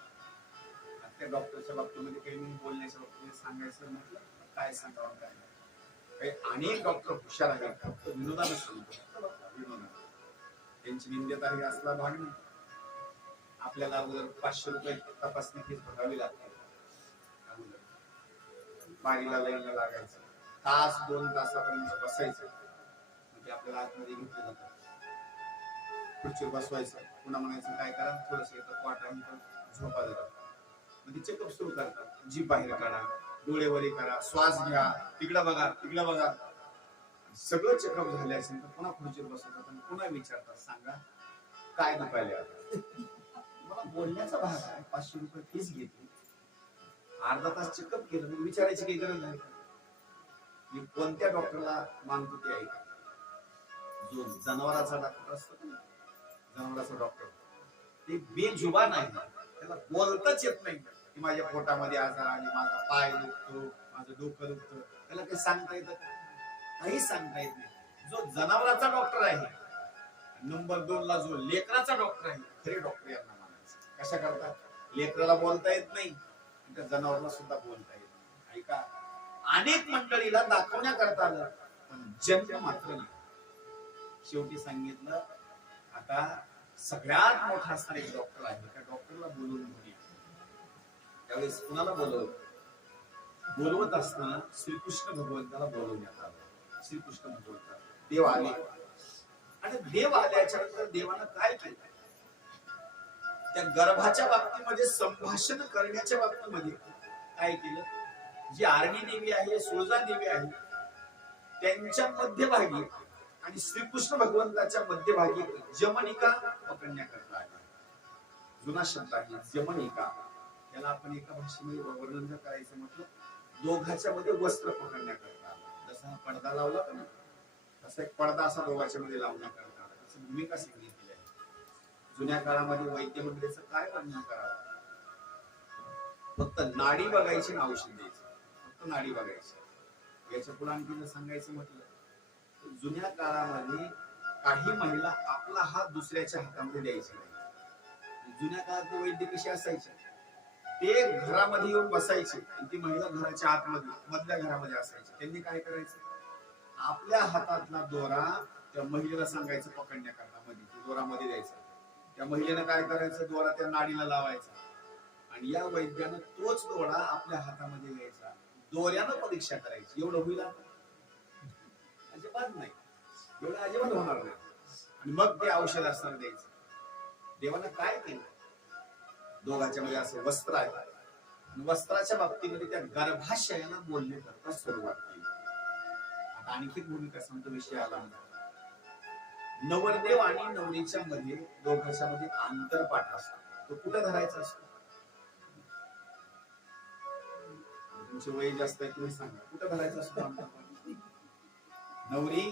त्या डॉक्टरच्या बाबतीमध्ये काही मी बोलण्याच्या बाबतीमध्ये सांगायचं म्हटलं काय सांगावं काय नाही. अनेक डॉक्टर हुशार आहेत, फक्त विनोदानं सांगतो, त्यांची निंद्यता हे असला भाग नाही. आपल्याला अगोदर 500 रुपये तपासणी फीस भरावी लागते. बारीला लाईनला लागायचं, 1-2 तासापर्यंत बसायचं. म्हणजे आपल्याला आतमध्ये घेतलं जातं, खुर्चीवर बसवायचं, पुन्हा म्हणायचं काय करा, थोडस येतं पाठ आणि झोपा जातात. म्हणजे चेकअप सुरू करतात, जीभ बाहेर काढा, डोळे वरी करा, श्वास घ्या, तिकडं बघा तिकडं बघा. सगळं चेकअप झाले असेल तर पुन्हा खुर्चीवर बसवतात आणि पुन्हा विचारतात, सांगा काय दुखायला. मला बोलण्याचा भाग आहे, 500 रुपये फीस घेतली, अर्धा तास चेकअप केलं, मग विचारायची काही गरज नाही. मी कोणत्या डॉक्टरला मानतो ते ऐका. जो जनावराचा डॉक्टर असतो ना, जनावराचा डॉक्टर, ते बेजुबान आहे, त्याला बोलताच येत नाही की माझ्या पोटामध्ये आजार आले, माझा पाय दुखतो, माझं डोकं दुखतं, त्याला काही सांगता येतं, काही सांगता येत नाही. जो जनावराचा डॉक्टर आहे, नंबर 2 ला जो लेकराचा डॉक्टर आहे, खरे डॉक्टर यांना मानायचं. कशा करतात, लेकराला बोलता येत नाही, त्या जनावराला सुद्धा बोलता येत नाही. ऐका, अनेक मंडळीला दाखवण्याकरता आलं पण जन्म मात्र नाही. शेवटी सांगितलं, आता सगळ्यात मोठा असणारा एक डॉक्टर आहे, त्या डॉक्टरला बोलवून घेऊन. त्यावेळेस कुणाला बोलवत असताना श्रीकृष्ण भगवंताला बोलवण्यात आलं. श्रीकृष्ण भगवंता देव आले आणि देव आल्याच्या नंतर देवानं काय केलं, त्या गर्भाच्या बाबतीमध्ये संभाषण करण्याच्या बाबतीमध्ये काय केलं, जी आरणी देवी आहे, सुळजा देवी आहे, त्यांच्या मध्यभागी आणि श्रीकृष्ण भगवंताच्या मध्यभागी जमनिका पकडण्याकरता आहे. जुना शब्द आहे जमनिका. याला आपण एका भाषेमध्ये वर्णन करायचं म्हटलं, दोघांच्या मध्ये वस्त्र पकडण्याकरता. जसा पडदा लावला ना, तसा एक पडदा असा दोघांच्या मध्ये लावण्याकरता त्याची भूमिका सांगितली आहे. जुन्या काळामध्ये वैद्य मंडळीचं काय वर्णन करावं, फक्त नाडी बघायची ना औषध द्यायचं, फक्त नाडी बघायची. याच्या पुढे आणखी जर सांगायचं म्हटलं, जुन्या काळामध्ये काही महिला आपला हात दुसऱ्याच्या हातामध्ये द्यायचे नाही. जुन्या काळात वैद्य कसे असायचे, ते घरामध्ये येऊन बसायचे आणि ती महिला घराच्या आतमध्ये मधल्या घरामध्ये असायची. त्यांनी काय करायचं, आपल्या हातातला दोरा त्या महिलेला सांगायचं पकडण्याकरता, मध्ये दोरा मध्ये द्यायचा. त्या महिलेनं काय करायचं, दोरा त्या नाडीला लावायचा आणि या वैद्यानं तोच डोळा आपल्या हातामध्ये घ्यायचा, दोऱ्यानं परीक्षा करायची. एवढं होईल अजिबात नाही, एवढं अजिबात होणार नाही. आणि मग ते औषध असताना द्यायचं. देवानं काय केलं, दोघांच्या मध्ये असं वस्त्र आहे, वस्त्राच्या बाबतीमध्ये त्या गर्भाशयाला बोलणे करता सुरुवात केली. आता आणखी भूमिका सांगतो, विषय आला. नवरदेव आणि नवरीच्या मध्ये दोघांच्या मध्ये आंतरपाठ असतो. तो कुठं धरायचा असतो? तुमचे वय जास्त आहे, तुम्ही सांगा कुठं धरायचा असतो आंतरपाठ? नवरी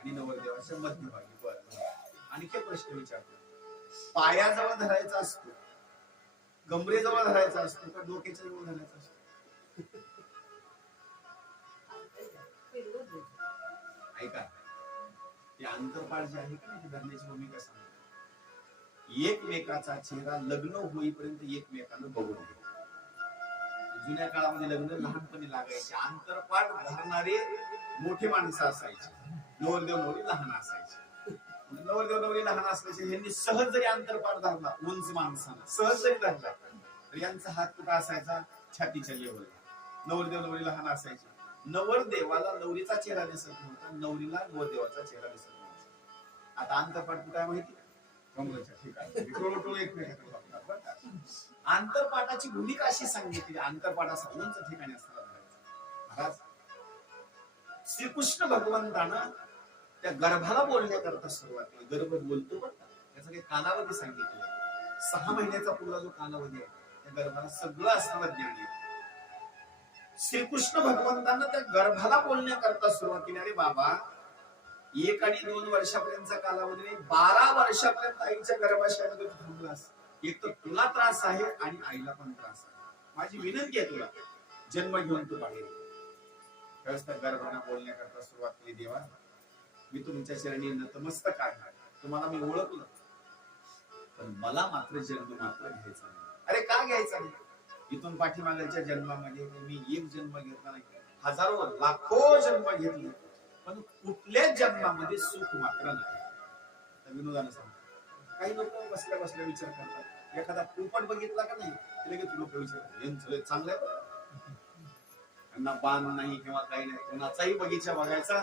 आणि नवरदेवाच्या मध्यभागी. बरं, आणखी प्रश्न विचारतो, पायाजवळ धरायचा असतो, कमरेजवळ धरायचा असतो का डोक्याच्या जवळ धरायचा असतो? ऐका, ते आंतरपाठ जे आहे का, धरण्याची भूमिका सांगा. एकमेकाचा चेहरा लग्न होईपर्यंत एकमेकांना बघून घ्या. जुन्या काळामध्ये लग्न लहानपणी लागायचे, आंतरपाठ धरणारे मोठे माणसं असायचे, नवरदेव नवरी लहान असायचे. नवरदेव नवरी लहान असल्याचे यांनी सहज जरी आंतरपाठ धरला, उंच माणसाला सहज जरी धरला, तर यांचा हात कुठं असायचा? छातीच्या लेवलला. नवरदेव नवरी लहान असायचे, नवरदेवाला नवरीचा चेहरा दिसत नव्हता, नवरीला नवरदेवाचा चेहरा दिसत नव्हता. आता आंतरपाठ कुठे आहे माहिती? कमरेच्या ठिकाणी एकमेकांकडे बघतात. आंतरपाठाची भूमिका अशी सांगितली, आंतरपाठ असा उंच ठिकाणी असताना महाराज श्रीकृष्ण भगवंतानं त्या गर्भाला बोलण्याकरता सुरुवात केली. गर्भ बोलतो पण त्याचा काही कालावधी सांगितलं. 6 महिन्याचा पुढला जो कालावधी आहे, त्या गर्भाला सगळं असताना ज्ञान येतं. श्रीकृष्ण भगवंतांना त्या गर्भाला बोलण्याकरता सुरुवात केली. अरे बाबा, 1 आणि 2 वर्षापर्यंतचा कालावधी नाही, 12 वर्षापर्यंत आईच्या गर्भाशयामध्ये थांबलास. एक तर तुला त्रास आहे आणि आईला पण त्रास आहे. माझी विनंती आहे तुला, जन्म घेऊन तू बाहेर. गर्भाला बोलण्याकरता सुरुवात केली. देवा, मी तुमच्या चरणी नतमस्तक आहे, तुम्हाला मी ओळखलं, पण मला मात्र जन्म मात्र घ्यायचा नाही. अरे का घ्यायचा नाही? इथून पाठीमागच्या जन्मामध्ये मी एक जन्म घेतला नाही, हजारो लाखो जन्म घेतले, पण कुठल्याच जन्मामध्ये सुख मात्र नाही. विनोदानं सांगतो, काही लोक बसल्या बसल्या विचार करतात, एखादा पोपट बघितला का नाही, लगेच लोक विचारतात चांगलं आहे, त्यांना बाण नाही किंवा काही नाही, कोणाचाही बगीचा बघायचा,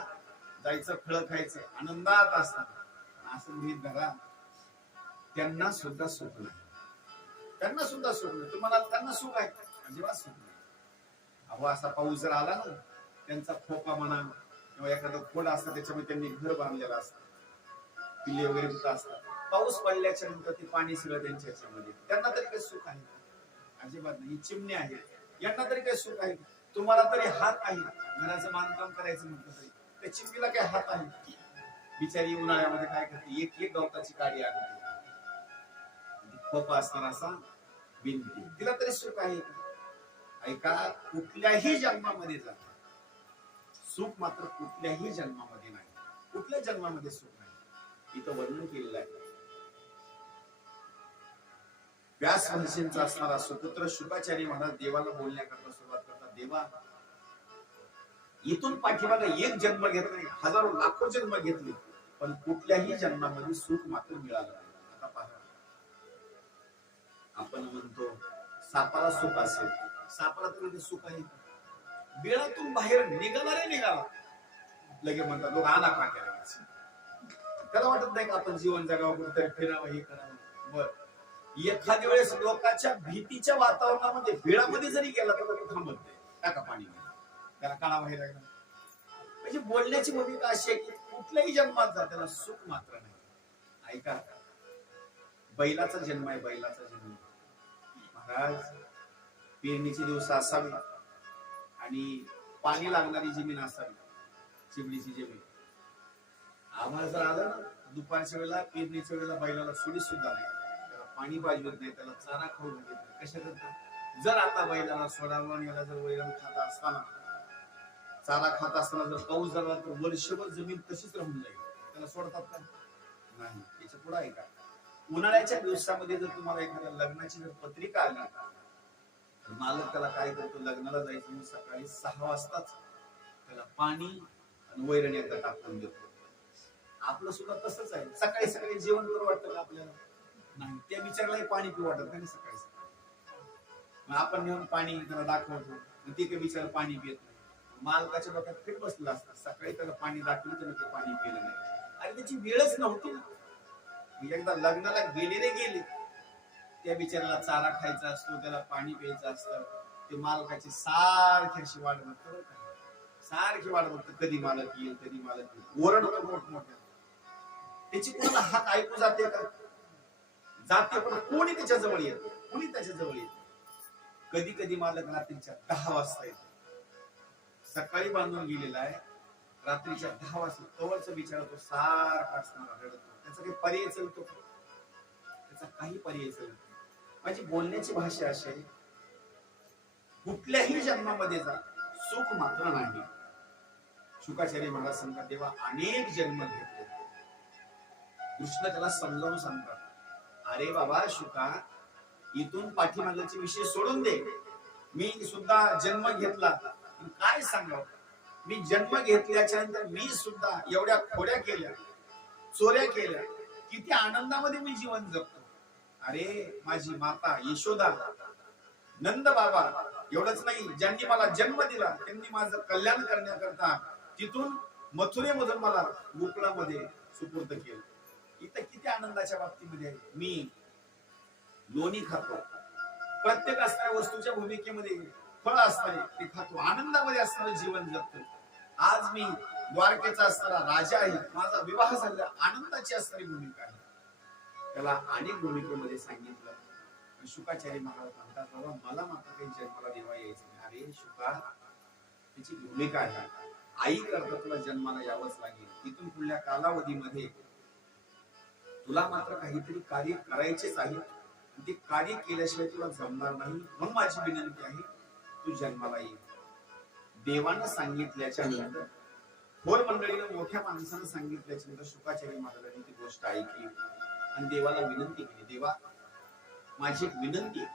जायचं, फळं खायचं, आनंदात असतात. असं गृहीत धरा, त्यांना सुद्धा सुख नाही, त्यांना सुद्धा सुख नाही. तुम्हाला त्यांना सुख आहे? अजिबात सुख नाही. अहो, असा पाऊस जर आला ना, त्यांचा खोपा म्हणा किंवा एखादं खोड असतं, त्याच्यामध्ये त्यांनी घर बांधलेलं असतं, पिल्ले वगैरे कुठं असतात. पाऊस पडल्याच्या नंतर ते पाणी सगळं त्यांच्या ह्याच्यामध्ये, त्यांना तरी काही सुख आहे? अजिबात नाही. चिमणी आहे, यांना तरी काही सुख आहे? तुम्हाला तरी हात आहे, घराचं बांधकाम करायचं म्हटलं तरी त्या चिमणीला काय हात आहे? बिचारी उन्हाळ्यामध्ये काय करते, एक गवताची काडी आणते, खोपा असताना असा बिनती, तिला तरी सुख आहे? ऐका, कुठल्याही जन्मामध्ये जा, सुख मात्र कुठल्याही जन्मामध्ये नाही, कुठल्या जन्मामध्ये सुख नाही. इथं वर्णन केलेलं आहे. व्यास महर्षींचा असणारा सुपुत्र शुकाचार्य महाराज देवाला बोलण्याकरता सुरुवात करतात. देवा, इथून पाठीमागे एक जन्म घेतला नाही, हजारो लाखो जन्म घेतले, पण कुठल्याही जन्मामध्ये सुख मात्र मिळालं नाही. आता पहा, आपण म्हणतो सापाला सुख असेल, सापाला तरी सुख आहे? बिळातून बाहेर निघाणारे निघाला, लगे म्हणतात लोक आला काट्या, त्याला वाटत नाही का आपण जीवन जगावं, कुठेतरी फिरावं, हे करावं. बर, एखाद्या वेळेस लोकांच्या भीतीच्या वातावरणामध्ये बिळामध्ये जरी गेला तर थांबत नाही, टाका पाणी, त्याला काळा बाहेर राहिला. म्हणजे बोलण्याची भूमिका अशी आहे की कुठल्याही जन्मात जा, त्याला सुख मात्र नाही. ऐका, बैलाचा जन्म आहे, बैलाचा जन्म महाराज, पेरणीचे दिवस असावे आणि पाणी लागणारी जमीन असावी, चिमणीची जमीन. आम्हाला जर आलं ना दुपारच्या वेळेला, पेरणीच्या वेळेला बैलाला सुडी सुद्धा नाही, त्याला पाणी पाहिजे नाही, त्याला चारा खाऊ घालत नाही. कशाकरता? जर आता बैलाला सोडावं आणि याला जर वैरण खात असताना, चारा खात असताना जर पाऊस झाला तर वर्षभर जमीन तशीच राहून जाईल. त्याला सोडतात का? नाही. याच्या पुढे आहे का? उन्हाळ्याच्या दिवसामध्ये जर तुम्हाला एखाद्या लग्नाची जर पत्रिका आली, तर मालक त्याला काय करतो, लग्नाला जायचं मग सकाळी 6 वाजताच त्याला पाणी आणि वैरण एकदा टाकून देतो. आपलं सुद्धा तसंच आहे. सकाळी सकाळी जेवण करू वाटतं का आपल्याला? नाही. त्या विचारलाही पाणी पिऊ वाटत नाही सकाळी सकाळी. मग आपण नेऊन पाणी त्याला दाखवतो, ते काही बिचारा पाणी पित नाही. मालकाच्या डोक्यात फिट बसलेला असतात, सकाळी त्याला पाणी दाखवलं त्यानं ते पाणी पिलं नाही. आणि त्याची वेळच नव्हती ना. एकदा लग्नाला गेलेले गेले, त्या बिचाराला चारा खायचा असतो, त्याला पाणी प्यायचं असतं. ते मालकाची सारखी अशी वाट बघतो, सारखी वाट बघतो, कधी मालक येईल, कधी मालक येईल. ओरडतो मोठमोठ्या. त्याची कोणाला हाक ऐकू जाते का? जाते, पण कोणी त्याच्या जवळ येत, कोणी त्याच्या जवळ येत. कधी कधी मालक रात्रीच्या 10 वाजता येतो. सकाळी बांधून गेलेला आहे, रात्रीच्या 10 वाजता तवरचा बिचारा तो सारखा असताना रडतो. त्याचा काही पर्याय चलतो, त्याचा काही पर्याय चलतो. माझी बोलण्याची भाषा अशी आहे, कुठल्याही जन्मामध्ये जा, सुख मात्र नाही. शुकाचार्य महाराज सांगतात, तेव्हा अनेक जन्म घेतले. कृष्ण त्याला समजावून सांगतात, अरे बाबा शुका, इथून पाठीमागचे विषय सोडून दे. मी सुद्धा जन्म घेतला, काय सांगावं. मी जन्म घेतल्याच्या नंतर मी सुद्धा एवढ्या खोड्या केल्या, चोऱ्या केल्या, किती आनंदामध्ये मी जीवन जगतो. अरे माझी माता यशोदा, नंद बाबा, एवढंच नाही, ज्यांनी मला जन्म दिला त्यांनी माझं कल्याण करण्याकरता तिथून मथुरेमधून मला गोकुळामध्ये सुपूर्द केलं. इथं किती आनंदाच्या बाबतीमध्ये आहे. मी लोणी खातो, प्रत्येक असणाऱ्या वस्तूच्या भूमिकेमध्ये फळ असणारे ते खातो, आनंदामध्ये असणारं जीवन जगतो. आज मी द्वारकेचा असणारा राजा आहे, माझा विवाह झाला, आनंदाची असणारी भूमिका आहे. त्याला अनेक भूमिकेमध्ये सांगितलं. शुकाचार्य महाराज म्हणतात, बाबा मला मात्र काही जन्माला देवा यायचं नाही. अरे शुका, त्याची भूमिका आहे, आई करता तुला जन्माला यावंच लागेल. तिथून पुढल्या कालावधीमध्ये तुला मात्र काहीतरी कार्य करायचेच आहे. ते कार्य केल्याशिवाय तुला जमणार नाही. म्हणून माझी विनंती आहे, तू जन्माला ये. देवानं सांगितल्याच्या नंतर, थोर मंडळीनं मोठ्या माणसानं सांगितल्याच्या नंतर शुकाचार्य महाराजांनी ती गोष्ट ऐकली आणि देवाला विनंती केली, देवा माझी एक विनंती,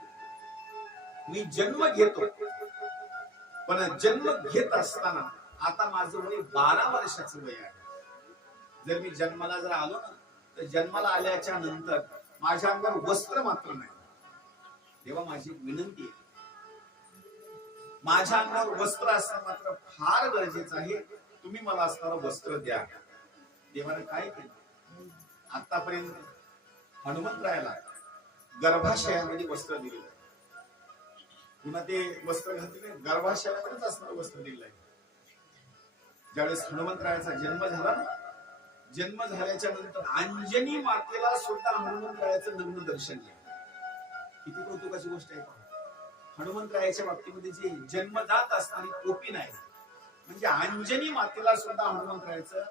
मी जन्म घेतो, पण जन्म घेत असताना आता माझं वय 12 वर्षाचं वय आहे. जर मी जन्माला जर आलो ना, तर जन्माला आल्याच्या नंतर माझ्या अंगावर वस्त्र मात्र नाही. तेव्हा माझी विनंती आहे, माझ्या अंगावर वस्त्र असणं मात्र फार गरजेचं आहे. तुम्ही मला असणारं वस्त्र द्या. देवाने काय केलं, आतापर्यंत हनुमंतरायाला गर्भाशयामध्ये वस्त्र दिलेलं आहे. पुन्हा ते वस्त्र घातलेलं गर्भाशयामध्येच असणारं वस्त्र दिलेलं आहे. ज्यावेळेस हनुमंतरायाचा जन्म झाला ना, जन्म झाल्याच्या नंतर अंजनी मातेला सुद्धा हनुमंतरायाचं नग्न दर्शन झालं. किती कौतुकाची गोष्ट आहे. हनुमंतरायाच्या बाबतीमध्ये जे जन्मजात असणारी कोपी नाही, म्हणजे अंजनी मातेला सुद्धा हनुमंतरायाचं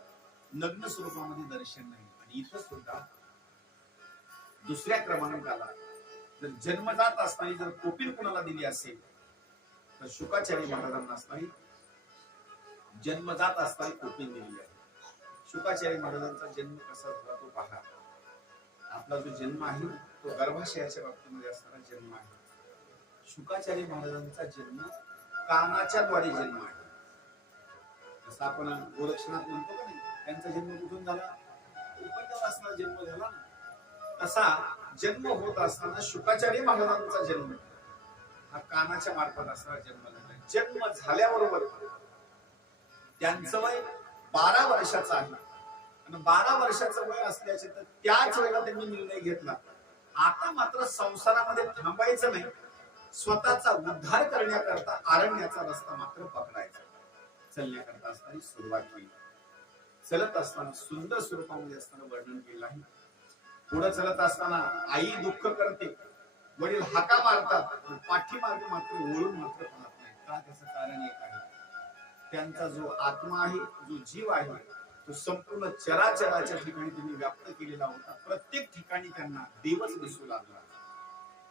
नग्न स्वरूपामध्ये दर्शन नाही. आणि इथं सुद्धा दुसऱ्या क्रमांकाला जर जन्मजात असणारी जर कोपील कुणाला दिली असेल तर शुकाचार्य महाराजांना असणारी जन्मजात असणारी कोपील दिलेली आहे. शुकाचार्य महाराजांचा जन्म कसा झाला तो पहा. आपला जो जन्म आहे तो गर्भाशयाच्या बाबतीमध्ये असणारा जन्म आहे. शुकाचार्य महाराजांचा जन्म कानाच्या द्वारे जन्म आहे. जसं आपण गोरक्षनाथ म्हणतो का नाही, त्यांचा जन्म कुठून झाला, उपद्यात असणारा जन्म झाला ना. तसा जन्म होत असताना शुकाचार्य महाराजांचा जन्म हा कानाच्या मार्फत असणारा जन्म झाला. जन्म झाल्याबरोबर त्यांचं वय 12 वर्षाचं आहे. आणि 12 वर्षाचं वय असल्याचे तर त्याच वेळेला त्यांनी निर्णय घेतला, आता मात्र संसारामध्ये थांबायचं नाही, स्वतःचा उद्धार करण्याकरता अरण्याचा रस्ता मात्र पकडायचा. चलण्याकरता असणारी सुरुवात केली. चलत असताना सुंदर स्वरूपामध्ये असताना वर्णन केलं आहे. पुढे चलत असताना आई दुःख करते, वडील हाका मारतात, पाठीमागे मात्र वळून मात्र पाहत नाही. का? त्याचं कारण एक आहे, त्यांचा जो आत्मा आहे, जो जीव आहे, तो संपूर्ण चराचराच्या ठिकाणी त्यांनी व्याप्त केलेला होता. प्रत्येक ठिकाणी त्यांना देवच दिसू लागला.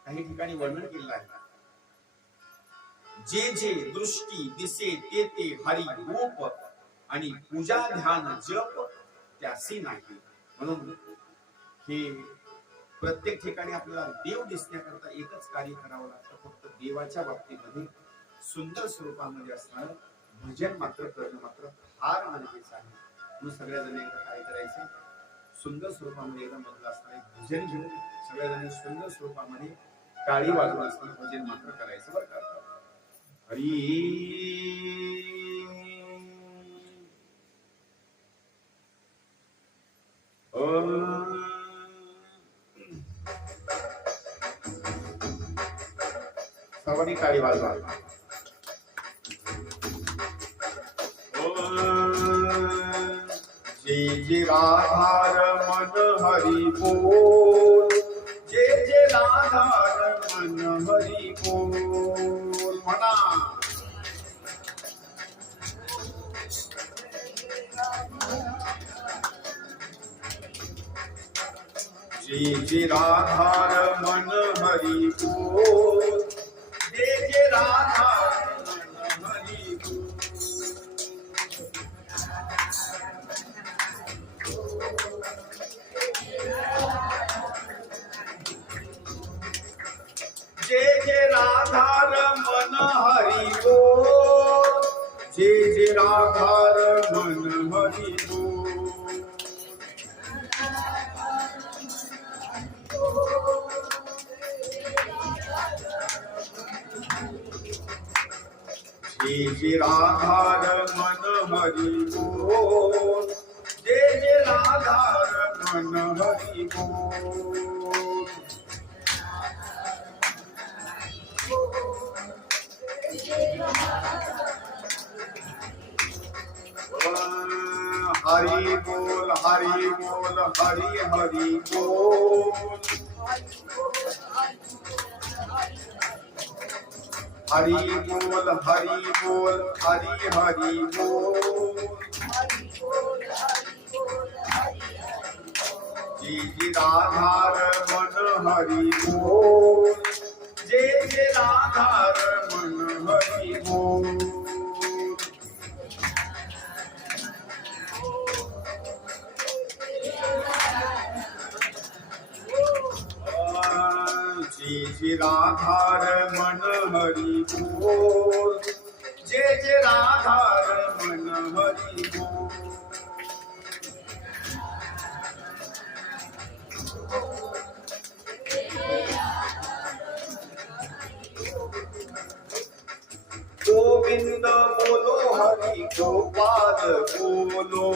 काही ठिकाणी वर्णन केलेलं आहे, जे जे दृष्टी दिसे ते ते हरी रूप आणि पूजा ध्यान जप त्यासी नाही. म्हणून हे प्रत्येक ठिकाणी आपल्याला देव दिसण्याकरता एकच कार्य करावं लागतं, फक्त देवाच्या बाबतीमध्ये सुंदर स्वरूपामध्ये असणार भजन मात्र करणं मात्र फार गरजेचं आहे. म्हणून सगळ्या जण एकदा काय करायचं, सुंदर स्वरूपामध्ये एकदा मधलं असणारे भजन घेऊन सगळ्या जण सुंदर स्वरूपामध्ये टाळी वाजवून असं भजन मात्र करायचं बरं का. हरी सर्वांनी टाळी वाजवा. जय जय राधार मन हरि बोल, जय जय राधार मन हरि बोल म्हणा. जय जय राधार मन हरि बोल, जय जय राधार मन हरि बोल. जय जय राधार मन हरि बोल, जय जय राधार मन हरि बोल. जय जय राधार मन हरि बोल, जय जय राधार मन हरि बोल. हरि बोल हरि बोल हरि हरि बोल. हरि बोल हरि बोल हरि हरि बोल. जय जय राधार मन हरि बोल, जय जय राधार मन हरि बोल. जय जय राधार मन हरि बोल, जय जय राधार मन हरि बोल. गोविंद बोलो हरि गोपाल बोलो,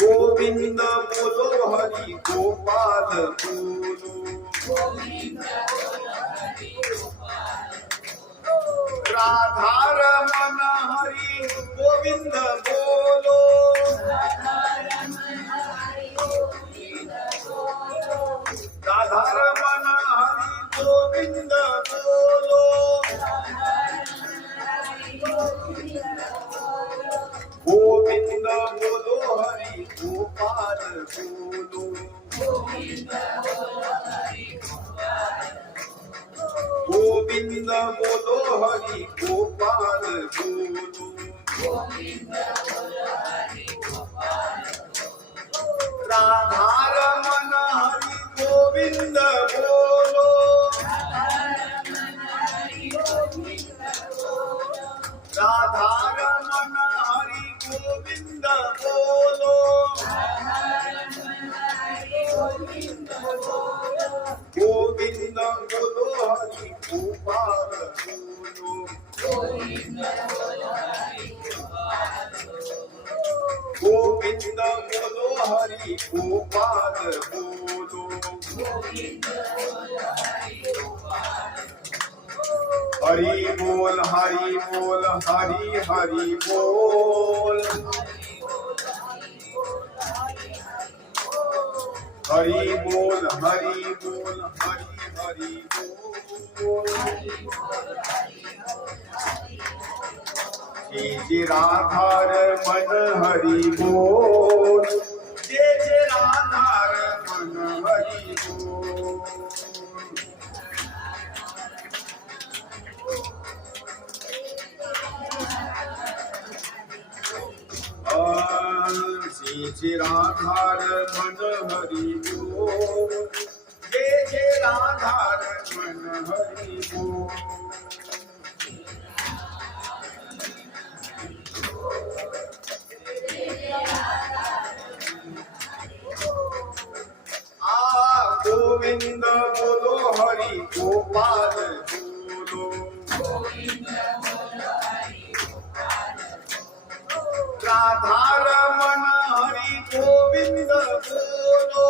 गोविंद बोलो हरि गोपाल बोलो. राधार मन हरि गोविंद बोलो, राधार मन हरि गोविंद बोलो. गोविंद बोलो हरि गोपाल बोलो, गोविंद बोलो हरि गोपाल बोलो. राधार मन हरि गोविंद बोलो, राधार मन हरि गोविंद बोलो. गोविंद बोलो हरि गोपाल बोलो, गोविंद बोलो हरि गोपाल बोलो. हरि बोल हरि बोल हरि हरि बोल. हरि बोल हरि बोल हरि हरि बोल. जय जय राधार मन हरि बोल, जय जय राधार मन हरि बोल. जय जय राधार मन हरि बोल, जय जय राधार मन हरि बोल. राधारमण हरि गोविंद बोलो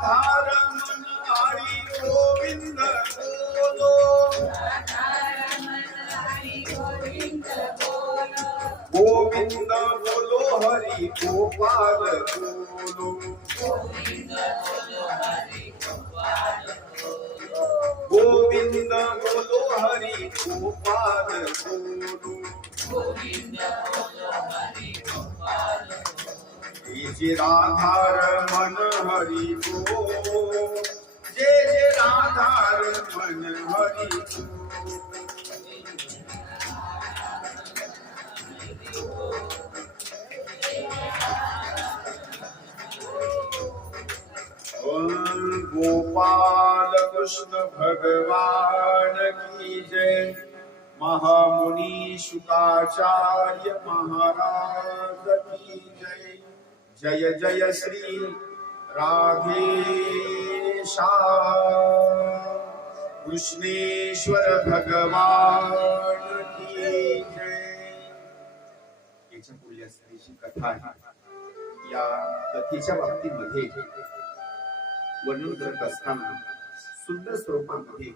राधारमण हरि गोविंद बोलो गोविंद बोलो हरि गोपाल बोलो गोविंद बोलो हरि गोपाल बोलो जय राधारमण हरि गो जय राधारमण हरि गोपाल कृष्ण भगवान की जय महामुनि शुकाचार्य महाराज की जय जय जय श्री राधेशा कृष्णेश्वर भगवान की जय। याच्या पुढल्या स्त्रीची कथा आहे। या कथेच्या बाबतीमध्ये वर्णन करत असताना सुंदर स्वरूपामध्ये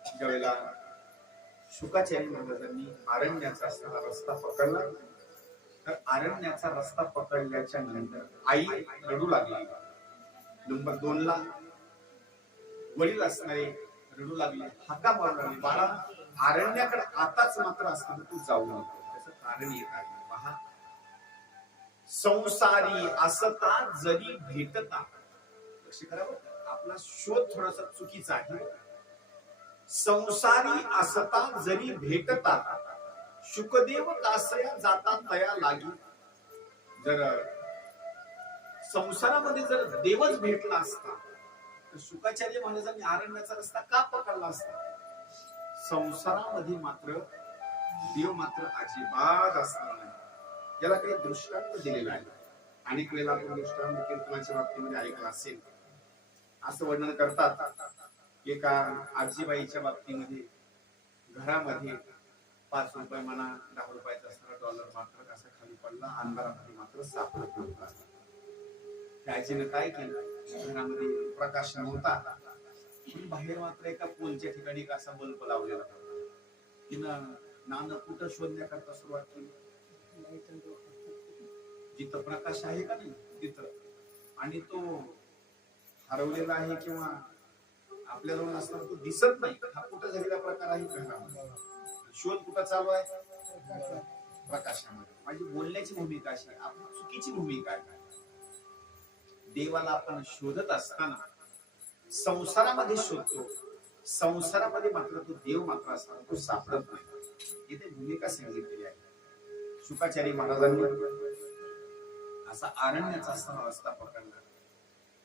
ज्यावेळेला शुकाचार्य महाराजांनी अरण्याचा रस्ता पकडला तर अरण्याचा रस्ता पकडल्याच्या नंतर आई रडू लागली। नंबर 2 ला वडील असणारे रडू लागले, हाका मारू लागले, बाळा अरण्याकडे आताच मात्र असताना तू जाऊ नको। त्याचं कारण एक आहे पहा, संसारी असता जरी भेटता, लक्ष करावं आपला शोध थोडासा चुकीचा आहे। संसारी असता जरी भेटता शुकदेव कासया जाता तया लागी। जर संसारामध्ये जर देवच भेटला असता तर शुकाचार्य महाराजांनी अरण्याचा रस्ता का पकडला असता? संसारामध्ये मात्र देव मात्र अजिबात असणार नाही, याला काही दृष्टांत दिलेला आहे। अनेक वेळेला आपण दृष्टांत कीर्तनाच्या बाबतीमध्ये ऐकलं असेल। असं वर्णन करतात एका आजीबाईच्या बाबतीमध्ये घरामध्ये 5 रुपये म्हणा 10 रुपयाचा असणारा डॉलर मात्र कसा खाली पडला, अंधारामध्ये मात्र सापडत नव्हता। त्याजीनं काय केलं, घरामध्ये प्रकाश नव्हता, बाहेर मात्र एका पोलच्या ठिकाणी एक असा बल्ब लावलेला होता। तिनं नाणं कुठं शोधण्याकरता सुरुवात केली, जिथं प्रकाश आहे का नाही तिथं, आणि तो हरवलेला आहे किंवा आपल्याला नसताना तो दिसत नाही, हा कुठं झालेला प्रकार आहे घरामध्ये। शोध कुठं चालू आहे, प्रकाशामध्ये। माझी बोलण्याची भूमिका अशी, आपली चुकीची भूमिका आहे। देवाला आपण शोधत असताना संसारामध्ये शोधतो, संसारामध्ये मात्र तो देव मात्र असताना तो सापडत नाही। इथे भूमिका सांगितलेली आहे। शुकाचार्य महाराजांनी असा अरण्याचा असताना रस्ता पकडला।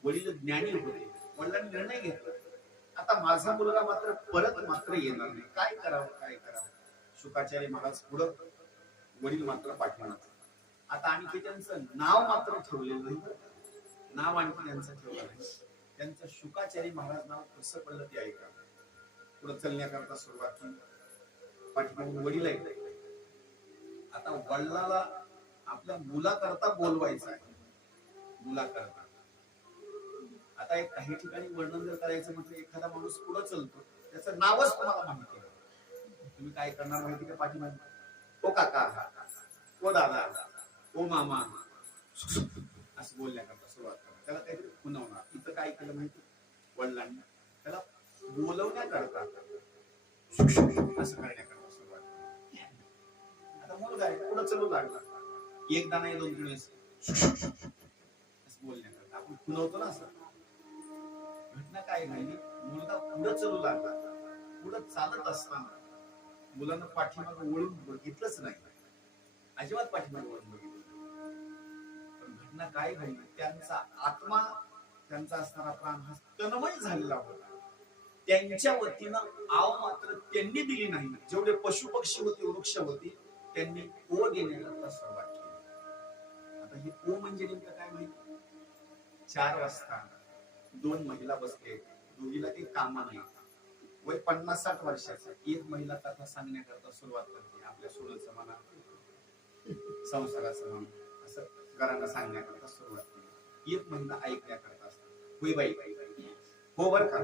वडील ज्ञानी होते, वडिलांनी निर्णय घेतला आता माझा मुलगा मात्र परत मात्र येणार नाही, काय करावं काय करावं। शुकाचार्य महाराज पुढं, वडील मात्र पाठीमागे। आता आणखी त्यांचं नाव मात्र ठेवलेलं नाही, नाव आणखी त्यांचं ठेवलं नाही। त्यांचं शुकाचार्य महाराज नाव कसं पडलं ते ऐका। पुढे चलण्याकरता सुरुवात केली, पाठीमागे वडील आहे। आता वडिलाला आपल्या मुलाकरता बोलवायचं आहे, मुलाकरता। आता एक काही ठिकाणी वर्णन जर करायचं म्हटलं, एखादा माणूस पुढे चलतो त्याचं नावच तुम्हाला माहिती आहे, तुम्ही काय करणार माहिती का? पाठीमागे ओ काका, ओ दादा, ओ मामा असं बोलण्याकरता सुरुवात करा। त्याला काहीतरी खुणवणार। इथं काय केलं माहिती, वडिलांनी त्याला बोलवण्याकरता असं करण्याकरता सुरुवात केली। आता मुलगा आहे पुढे चलू लागला, एकदा नाही 2-3 वेळेस असं बोलण्याकरता आपण खुणवतो ना असं। घटना काय घडली, मुलगा पुढे चलू लागला, पुढे चालत असताना मुलानं पाठीमागे वळून बघितलंच नाही, अजिबात पाठीमागे वळून बघितलं। पण घटना काय घडली, त्यांचा आत्मा, त्यांचा असणारा प्राण हा तन्मय झालेला होता। त्यांच्या वतीनं आव मात्र त्यांनी दिली नाही। जेवढे पशु पक्षी होते, वृक्ष होते, त्यांनी ओ देण्याकरता सुरुवात केली। आता हे ओ म्हणजे नेमकं काय माहिती, 4 वाजता 2 महिला बसले, दोघीला काही काम नाही, वय 50-60 वर्षाचं, एक महिला कथा सांगण्याकरता सुरुवात करते. आपल्या सोडचं म्हणा, संसाराचं म्हणा, असं घरांना सांगण्याकरता सुरुवात केली. एक महिला ऐकण्याकरता असते. होय बाई, हो बर का,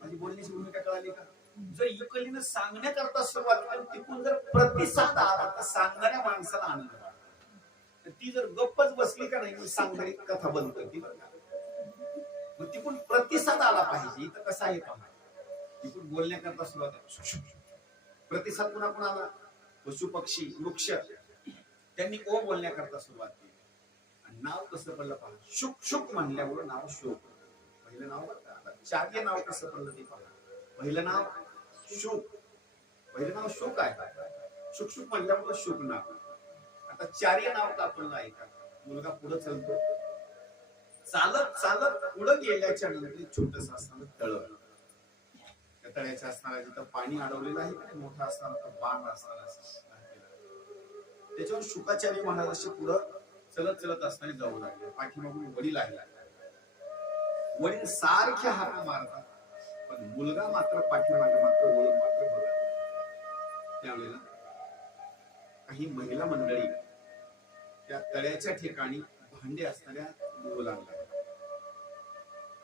माझी बोलण्याची भूमिका कळाली का? जर एकलीनं सांगण्याकरता सुरुवात केली, तिकडून जर प्रतिसाद आला तर सांगणाऱ्या माणसाला आनंद वाटतो. ती जर गप्पच बसली का नाही, सांगणारी कथा बंद करते बरं का. मग तिकडून प्रतिसाद आला पाहिजे. इथं कसं आहे पहा, तिकडून बोलण्याकरता सुरुवात आहे, प्रतिसाद पुन्हा आला. पशु पक्षी वृक्ष त्यांनी ओ बोलण्याकरता सुरुवात केली. आणि नाव कसं पडलं पहा, शुक शुक म्हणल्यामुळे नाव शुक. पहिलं नाव बरं का, चार्य नाव कसं पडलं ते पहा. पहिलं नाव शुक, पहिलं नाव शुक आहे. शुक शुक म्हणल्यामुळे शुक नाव. आता चार्य नाव का पडलं आहे का? मुलगा पुढे चालतो, चालत चालत पुढे गेल्याच्या नंतर छोटस असणारं तळ, त्या तळ्याच्या असणारा जिथं पाणी अडवलेलं आहे का, मोठा असणारा तो बाण असणारा, त्याच्यावर शुकाचार्य महाराज असे पुढं चलत चलत असताना जाऊ लागले. पाठीमागून वडील आहे. वडील सारखे हात मारतात, पण मुलगा मात्र पाठीमागे मात्र वळून मात्र बघत. त्यावेळेला काही महिला मंडळी त्या तळ्याच्या ठिकाणी भांडे असणाऱ्या धुवू लागल्या.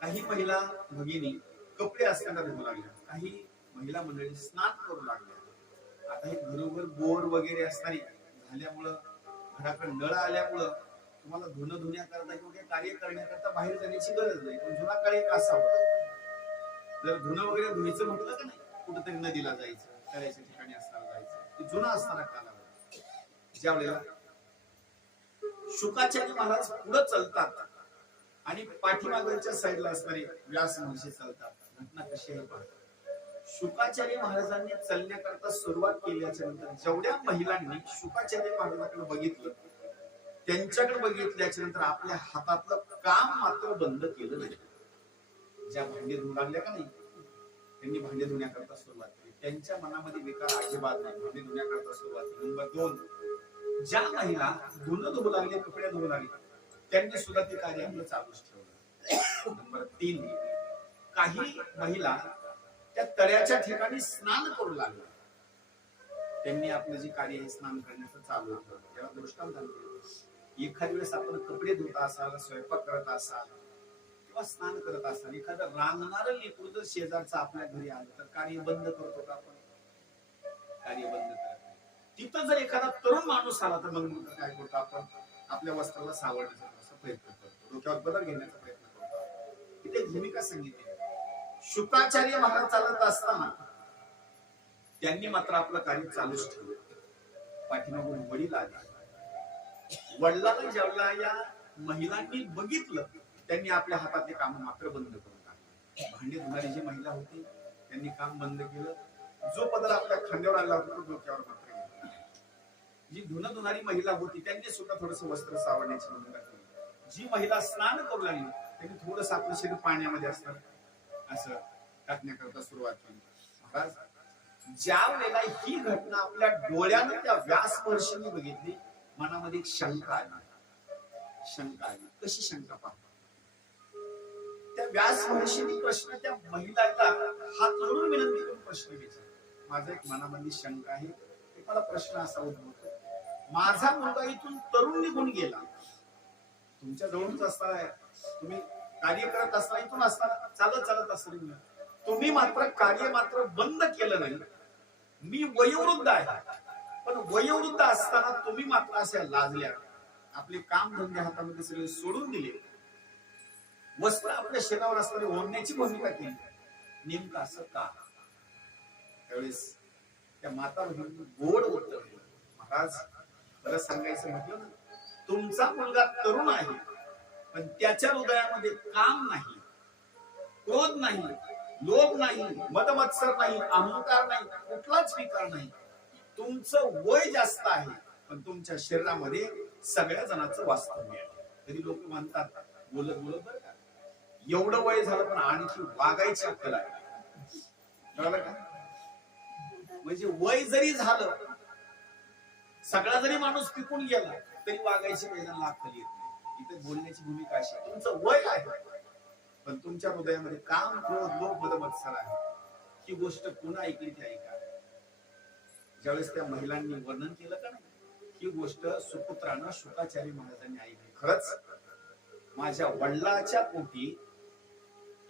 काही महिला भगिनी कपडे असताना धुवू लागल्या. काही महिला मंडळी स्नान करू लागल्या. आता हे घरोघर बोर वगैरे असणारी झाल्यामुळं, घराकडे नळ आल्यामुळं तुम्हाला धुणं धुण्याकरता किंवा कार्य करण्याकरता बाहेर जाण्याची गरज नाही. पण जुना काळ एक असा होता, जर धुणं वगैरे धुवायचं म्हटलं का नाही, कुठेतरी नदीला जायचं, तळ्याच्या ठिकाणी असताना जायचं. ते जुना असताना कालावधी. ज्या वेळेला शुकाचार्य महाराज पुढे चालतात आणि पाठीमागच्या साईडला असणारे व्यास महर्षी चालतात. घटना कशी आहे पहा. शुकाचार्य महाराजांनी चालण्याकरता सुरुवात केल्याच्या नंतर जेवढ्या महिलांनी शुकाचार्य महाराजांकडे बघितलं, त्यांच्याकडे बघितल्याच्या नंतर आपल्या हातातलं काम मात्र बंद केलं नाही. ज्या भांडे धुवू लागल्या का नाही, त्यांनी भांडे धुण्याकरता सुरुवात केली. त्यांच्या मनामध्ये विकार अजिबात नाही, भांडे धुण्याकरता सुरुवात केली. नंबर 2, ज्या महिला धुणं धुवू लागले, कपडे धुवू लागले, त्यांनी सुद्धा ते कार्य आपलं चालूच ठेवलं. नंबर 3, काही महिला त्या तळ्याच्या ठिकाणी स्नान करू लागले, त्यांनी आपलं जे कार्य आहे स्नान करण्याचं चालू ठेवलं. त्याला दृष्टांत एखाद्या वेळेस आपण कपडे धुत असाल, स्वयंपाक करत असाल किंवा स्नान करत असाल, एखादं रांगणारं लेकरू जर शेजारचं आपल्या घरी आलं तर कार्य बंद करतो का आपण? कार्य बंद करतो. तिथं जर एखादा तरुण माणूस आला तर मग काय करतो आपण? आपल्या वस्त्राला सावरण्याचा प्रयत्न करतो, डोक्यावर बदल घेण्याचा प्रयत्न करतो. इथे भूमिका सांगितली. शुकाचार्य महाराज चालत असताना त्यांनी मात्र आपलं कार्य चालूच ठेवलं. पाठीमागून वडील आले. वडिलांना जेवढ्या या महिलांनी बघितलं, त्यांनी आपल्या हातातले काम मात्र बंद करून टाकले. भांडे धुणारी जी महिला होती त्यांनी काम बंद केलं. जो पदर आपल्या खांद्यावर आला होता तो डोक्यावर मात्र घेतला. जी धुणं धुणारी महिला होती त्यांनी सुद्धा थोडस वस्त्र सावरण्याची भूमिका केली. जी महिला स्नान करू लागली त्यांनी थोडस आपलं शरीर पाण्यामध्ये असतं असं टाकण्याकरता सुरुवात केली. महाराज ज्या वेळेला ही घटना आपल्या डोळ्यानं त्या व्यास महर्षींनी बघितली, मनामध्ये एक शंका आली. शंका आली. कशी शंका पहा. त्या व्यास महर्षींनी प्रश्न त्या महिलाला हात जोडून विनंती करून प्रश्न विचारला. माझा एक मनामध्ये शंका आहे, मला प्रश्न असा उद्भवतो, माझा मुलगा इथून तरुण निघून गेला, तुमच्या जवळच असताना, तुम्ही कार्य करत असताना, इथून असताना चालत चालत असताना तुम्ही मात्र कार्य मात्र बंद केलं नाही. मी वयोवृद्ध आहे, पण वयोवृद्ध असताना तुम्ही मात्र अशा लाजल्या, आपले काम धंदे हातामध्ये सगळे सोडून दिले, वस्त्र आपल्या शरीरावर असणारे ओढण्याची भूमिका केली. नेमकं असं का? त्यावेळेस त्या माता गोड उत्तर दिलं. महाराज बरं सांगायचं म्हटलं ना, तुमचा मुलगा तरुण आहे, पण त्याच्या हृदयामध्ये काम नाही, क्रोध नाही, लोभ नाही, मदमत्सर नाही, अहंकार नाही, कुठलाच विकार नाही. तुमचं वय जास्त आहे, पण तुमच्या शरीरामध्ये सगळ्या जणांचं वास्तव्य आहे. तरी लोक म्हणतात बोलत बोलत बरं का, एवढं वय झालं पण आणखी वागायची अक्कल आहे. कळलं का? म्हणजे वय जरी झालं, सगळा जरी माणूस पिकून गेला, तरी वागायची वेदना अक्कल येत नाही. इथे बोलण्याची भूमिका अशी, तुमचं वय आहे पण तुमच्या हृदयामध्ये काम, क्रोध, लोभ, मद, मत्सर आहे. ती गोष्ट पुन्हा ऐकली ती ऐका. ज्यावेळेस त्या महिलांनी वर्णन केलं का नाही, ही गोष्ट सुपुत्रानं शुकाचार्य महाराजांनी ऐकली. खरंच माझ्या वडिलाच्या पोटी,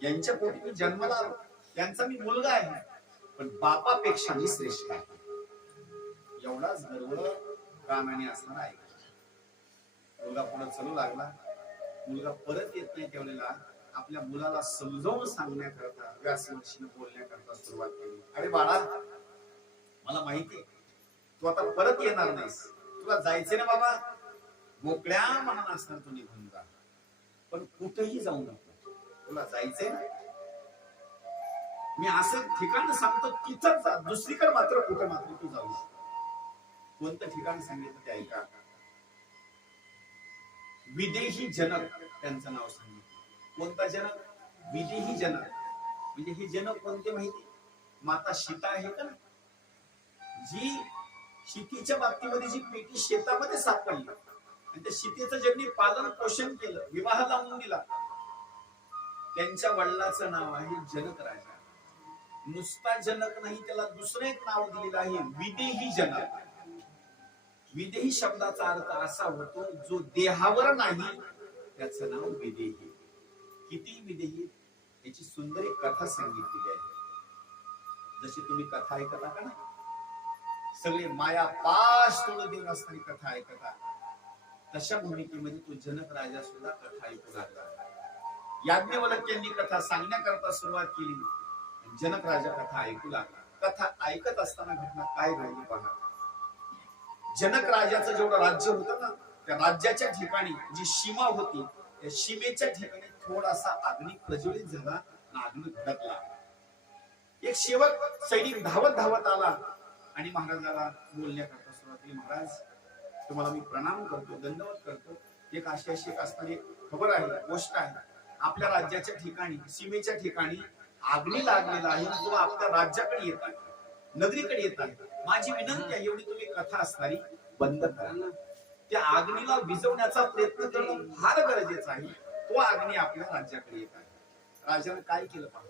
यांच्या पोटी मी जन्माला आलो, त्यांचा मी मुलगा आहे, पण बापापेक्षा मी श्रेष्ठ आहे. एवढाच गर्व कानाने असताना ऐकला. मुलगा पुढे चलू लागला. मुलगा परत येत नाही त्यावेळेला आपल्या मुलाला समजावून सांगण्याकरता व्यासमहर्षीने बोलण्याकरता सुरुवात केली. अरे बाळा, मला माहितीये तू आता परत येणार नाहीस, तुला जायचे ना बाबा, मोकळ्या मनानं असणार तू निघून जा, पण कुठेही जाऊ नको, तुला जायचंय ना. मी असं ठिकाण सांगतो तिथं जा, दुसरीकडे मात्र कुठे मात्र तू जाऊ शकतो. कोणतं ठिकाण सांगितलं ते ऐका. विदेही जनक त्यांचं नाव सांगितलं. कोणता जनक? विदेही जनक. म्हणजे हे जनक कोणते माहिती? माता सीता आहे का, जी सीतेच्या बाबतीमध्ये जी पेटी शेतामध्ये सापडली आणि त्या सीतेचं ज्यांनी पालन पोषण केलं, विवाह लावून दिला, त्यांच्या वडिलाचं नाव आहे जनक राजा. नुसता जनक नाही, त्याला दुसरं एक नाव दिलेलं आहे, विदेही जनक. विदेही शब्दाचा अर्थ असा होतो जो देहावर नाही, त्याचं नाव विदेही. किती विदेही, याची सुंदर एक कथा सांगितलेली आहे. जशी तुम्ही कथा ऐकता का ना, सगळे माया पाश तोड देऊन असताना कथा ऐकता, तशा भूमिकेमध्ये तो जनक राजा सुद्धा कथा ऐकू लागला. याज्ञवल्क्यांनी कथा सांगण्याकरता सुरुवात केली, जनक राजा कथा ऐकू लागला. कथा ऐकत असताना घटना काय घडली पहा. जनक राजाचं जेवढं राज्य होतं ना, त्या राज्याच्या ठिकाणी जी सीमा होती, त्या सीमेच्या ठिकाणी थोडासा अग्नी प्रज्वलित झाला, अग्नी भडकला. एक सेवक सैनिक धावत धावत आला आणि महाराजाला बोलण्याकरता सुरुवात केली. महाराज, तुम्हाला मी प्रणाम करतो, दंडवत करतो. एक अशी एक असणारी खबर आहे, गोष्ट आहे. आपल्या राज्याच्या ठिकाणी, सीमेच्या ठिकाणी अग्नी लागलेला आहे, तो आपल्या राज्याकडे येत आहे, नगरीकडे येत आहे. माझी विनंती आहे, एवढी तुम्ही कथा असणारी बंद करा. त्या अग्नीला विझवण्याचा प्रयत्न करणं फार गरजेचं आहे. तो अग्नी आपल्या राज्याकडे येत आहे. राजाने काय केलं पहा.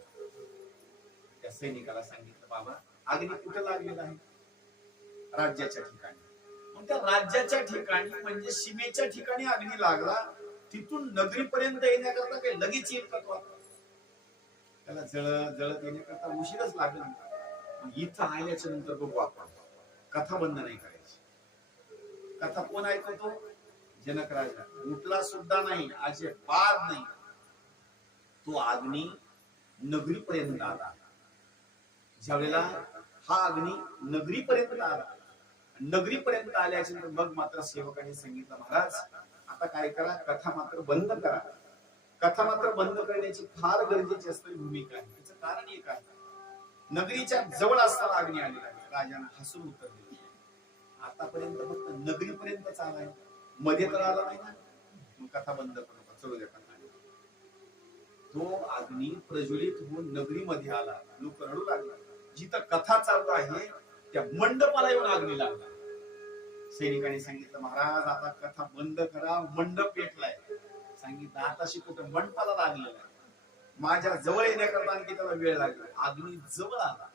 त्या सैनिकाला सांगितलं, बाबा अग्नी कुठे लागलेला आहे? राज्याच्या ठिकाणी. मग त्या राज्याच्या ठिकाणी म्हणजे सीमेच्या ठिकाणी अग्नी लागला, तिथून नगरीपर्यंत येण्याकरता काही लगेच येईल का तो? त्याला जळत जळत येण्याकरता उशीरच लागला. इथं आल्याच्या नंतर बघू आपण, कथा बंद नाही करायची. कथा कोण ऐकतो? जनक राजा. उठला सुद्धा नाही, अजिबात नाही. तो अग्नी नगरीपर्यंत आला. ज्यावेळेला हा अग्नी नगरीपर्यंत आला, नगरीपर्यंत आल्याच्या नंतर मग मात्र सेवकाने सांगितलं, महाराज आता काय करा, कथा मात्र बंद करा. कथा मात्र बंद करण्याची फार गरजेची असणारी भूमिका आहे. त्याचं कारण एक आहे, नगरीच्या जवळ असताना अग्नी आलेला आहे. राजाने हसून उत्तर दिलं, आतापर्यंत फक्त नगरीपर्यंतच आलाय, मध्ये तर आला नाही ना, मग कथा बंद करू, चलू द्या कथा. तो अग्नी प्रज्वलित होऊन नगरीमध्ये आला. लोक रडू लागले. जिथं कथा चालू आहे त्या मंडपाला येऊन अग्नी लागला. सैनिकांनी सांगितलं, महाराज आता कथा बंद करा, मंडप पेटलाय. सांगितलं, आताशी कुठं मंडपाला लागलेला आहे, माझ्या जवळ येण्याकरता आणखी त्याला वेळ लागला. अग्नी जवळ आला.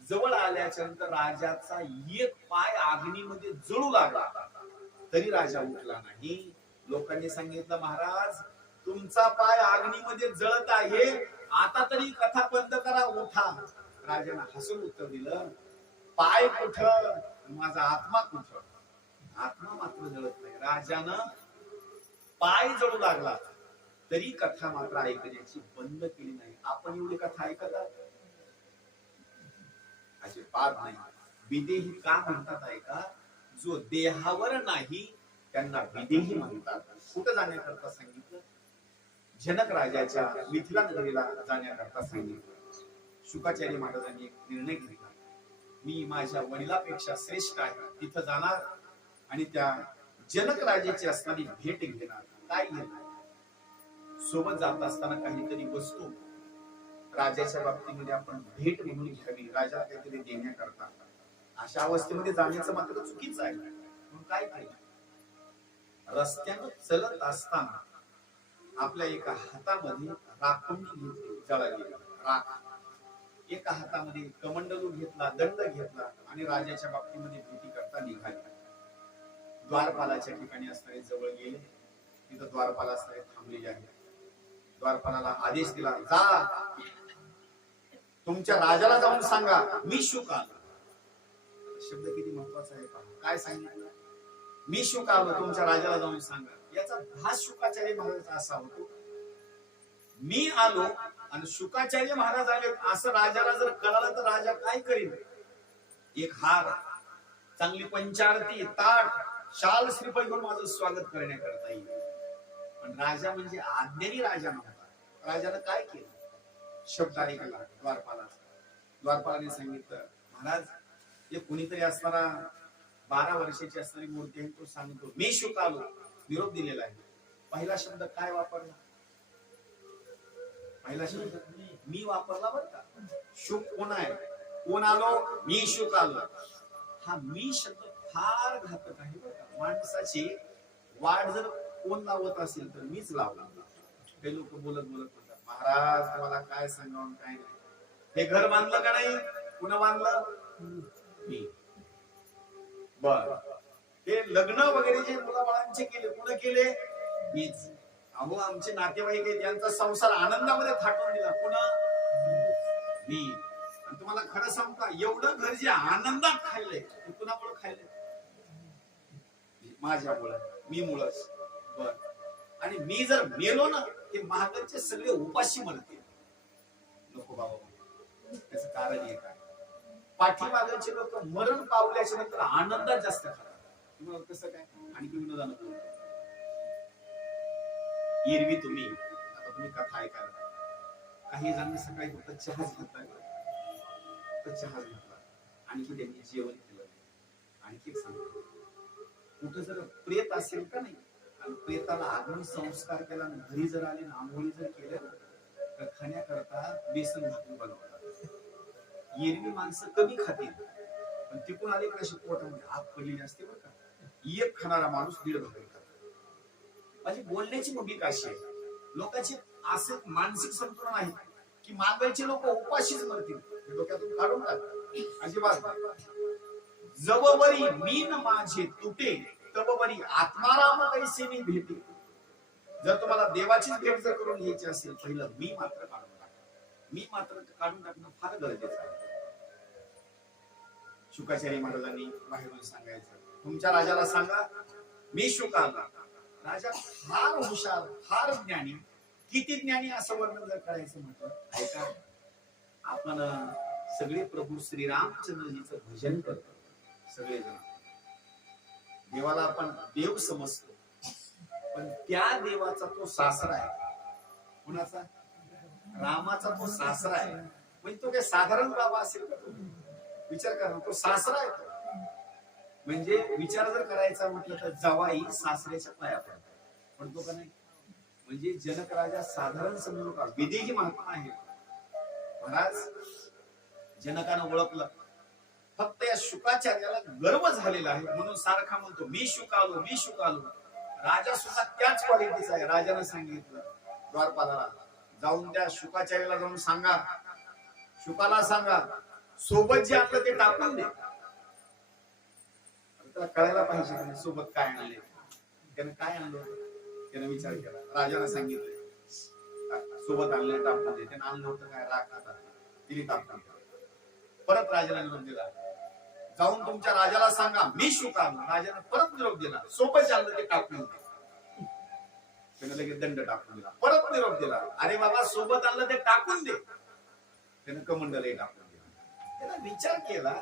जवळ आल्याच्या नंतर राजाचा एक पाय अग्नीमध्ये जळू लागला, तरी राजा उठला नाही. लोकांनी सांगितलं, महाराज तुमचा पाय अग्नीमध्ये जळत आहे, आता तरी कथा बंद करा, उठा. राजाने हसून उत्तर दिलं, पाय कुठं, माझा आत्मा कुठं? आत्मा मात्र जळत नाही. राजानं पाय जळू लागला तरी कथा मात्र ऐकण्याची बंद केली नाही. आपण एवढी कथा ऐकत अजिबात नाही. विदेही का म्हणतात ऐका, जो देहावर नाही त्यांना विदेही म्हणतात. कुठं जाण्याकरता सांगितलं? जनक राजाच्या मिथिला नगरीला जाण्याकरता सांगितलं. शुकाचार्य महाराजांनी एक निर्णय घेतला, मी माझ्या वडिलापेक्षा श्रेष्ठ आहे, तिथं जाणार आणि त्या जनक राजाची असणारी भेट घेणार. काय घेणार? सोबत जात असताना काहीतरी वस्तू राजाच्या बाबतीमध्ये आपण भेट म्हणून घ्यावी, राजा काहीतरी देण्याकरता. अशा अवस्थेमध्ये जाण्याचं मात्र चुकीचं आहे. म्हणून काय केलं? रस्त्यानं चलत असताना आपल्या एका हातामध्ये राखुंडी घेतली, जळालेली राख. एका हातामध्ये कमंडलू घेतला, दंड घेतला आणि राजाच्या बाबतीमध्ये भेटी करता निघाले. द्वारपालाच्या ठिकाणी असणारे जवळ गेले. तिथं द्वारपाल असणारे थांबलेले आहे. द्वारपालाला आदेश दिला, जा तुमच्या राजाला जाऊन सांगा मी शुक आलो. शब्द किती महत्वाचा आहे पहा. काय सांगितलं? मी शुक आलो, तुमच्या राजाला जाऊन सांगा. याचा भास शुकाचार्य महाराजांचा असा होतो, मी आलो आणि शुकाचार्य महाराज आले असं राजाला जर कळालं तर राजा काय करेल? एक हार, चांगली पंचारती, ताट, शाल, श्रीफळ घेऊन माझं स्वागत करण्याकरता येईल. पण राजा म्हणजे आज्ञानी राजा नव्हता. राजानं काय केलं? शब्द ऐकला द्वारपाला. द्वारपालाने सांगितलं, महाराज हे कुणीतरी असणारा 12 वर्षाची असणारी मूर्ती आहे, तो सांगतो मी शुक आलो, निरोप दिलेला आहे. पहिला शब्द काय वापरला? पहिला शब्द मी वापरला बरं का. शुक कोण आहे? कोण आलो? मी शुक आलो. हा मी शब्द फार घातक आहे बरं का. माणसाची वाट जर कोण लावत असेल तर मीच लावला. ते लोक बोलत बोलत म्हणतात, महाराज तुम्हाला काय सांगावं काय नाही. हे घर बांधलं का नाही? कुणा बांधलं? मी. बर, हे लग्न वगैरे जे मुलाबाळांचे केले, कुणा केले? मीच. अहो आमचे नातेवाईक आहेत, त्यांचा संसार आनंदामध्ये थाटून दिला, पुन्हा मी. आणि तुम्हाला खरं सांगू का, एवढं घर जे आनंदात खाल्लंय ते कुणामुळे खाल्लंय? माझ्यामुळे, मी मुळच. बर, आणि मी जर मेलो ना, ते महागडचे सगळे उपाशी मरतील. नको बाबा. त्याचं कारण हे काय? पाठीमागचे लोक मरण पावल्याच्या नंतर आनंदात जास्त खातात. कसं काय? आणखी विनोदानं एरवी तुम्ही, आता तुम्ही कथा ऐकायला, काही जण सकाळी फक्त चहाच घेतला, चहाच घेतला, आणखी त्यांनी जेवण केलं. आणखी सांगतो, कुठं जर प्रेत असेल का नाही आणि प्रेताला आगमन संस्कार केला, घरी जर आले ना, आंघोळी जर केलं तर खाण्याकरता बेसन भाकरी बनवतात. एरवी माणसं कमी खातील, पण तिकडून आले कशी पोटामध्ये आग पडलेली असते बरं का. एक खाणारा माणूस 1.5 भाकरी खातो. माझी बोलण्याची भूमिका अशी आहे, लोकांची असे मानसिक संतुलन आहे की मागायचे लोक उपाशीच मरतील. डोक्यातून काढून टाक अजिबात. जववरी मीन माझे तुटे, तववरी आत्माराम कैसे मी भेटे. जर तुम्हाला देवाचीच भेट जर करून घ्यायची असेल, पहिलं मी मात्र काढून टाका. मी मात्र काढून टाकणं फार गरजेचं आहे. शुकाचार्य महाराजांनी बाहेरून सांगायचं, तुमच्या राजाला सांगा मी शुक आला. राजा फार हुशार, फार ज्ञानी. किती ज्ञानी असं वर्णन जर करायचं म्हटलं, ऐका, आपण सगळे प्रभू श्रीरामचंद्रजीचं भजन करतो. सगळेजण देवाला आपण देव समजतो, पण त्या देवाचा तो सासरा आहे. कुणाचा? रामाचा तो सासरा आहे. म्हणजे तो काय साधारण बाबा असेल का? तो विचार करा, तो सासरा आहे. तो म्हणजे विचार जर करायचा म्हटलं तर जावाई सासऱ्याच्या पाया पडतात, पण तो का नाही. म्हणजे जनक राजा साधारण समजू नका, विदेही महात्मा आहे. महाराज जनकानं ओळखलं, फक्त या शुकाचार्याला गर्व झालेला आहे म्हणून सारखा म्हणतो मी शुक आलो, मी शुक आलो. राजा सुद्धा त्याच क्वालिटीचा आहे. राजानं सांगितलं द्वारपालाला, जाऊन त्या शुकाचार्याला जाऊन सांगा, शुकाला सांगा सोबत जे आणलं ते टाकून दे. त्याला कळायला पाहिजे सोबत काय आणले. त्यानं काय आणलं? त्यानं विचार केला. राजाला सांगितलं सोबत आणले टाकून दे. त्यानं आणलं होतं काय? राख खाता तिने टाकून. परत राजाला निरोप दिला, जाऊन तुमच्या राजाला सांगा मी शुक आलो. राजाने परत निरोप दिला, सोबत आणलं ते टाकून दे. त्यानं लगेच दंड टाकून दिला. परत निरोप दिला, अरे बाबा सोबत आणलं ते टाकून दे. त्यानं कमंडलही टाकून दिला. त्याला विचार केला,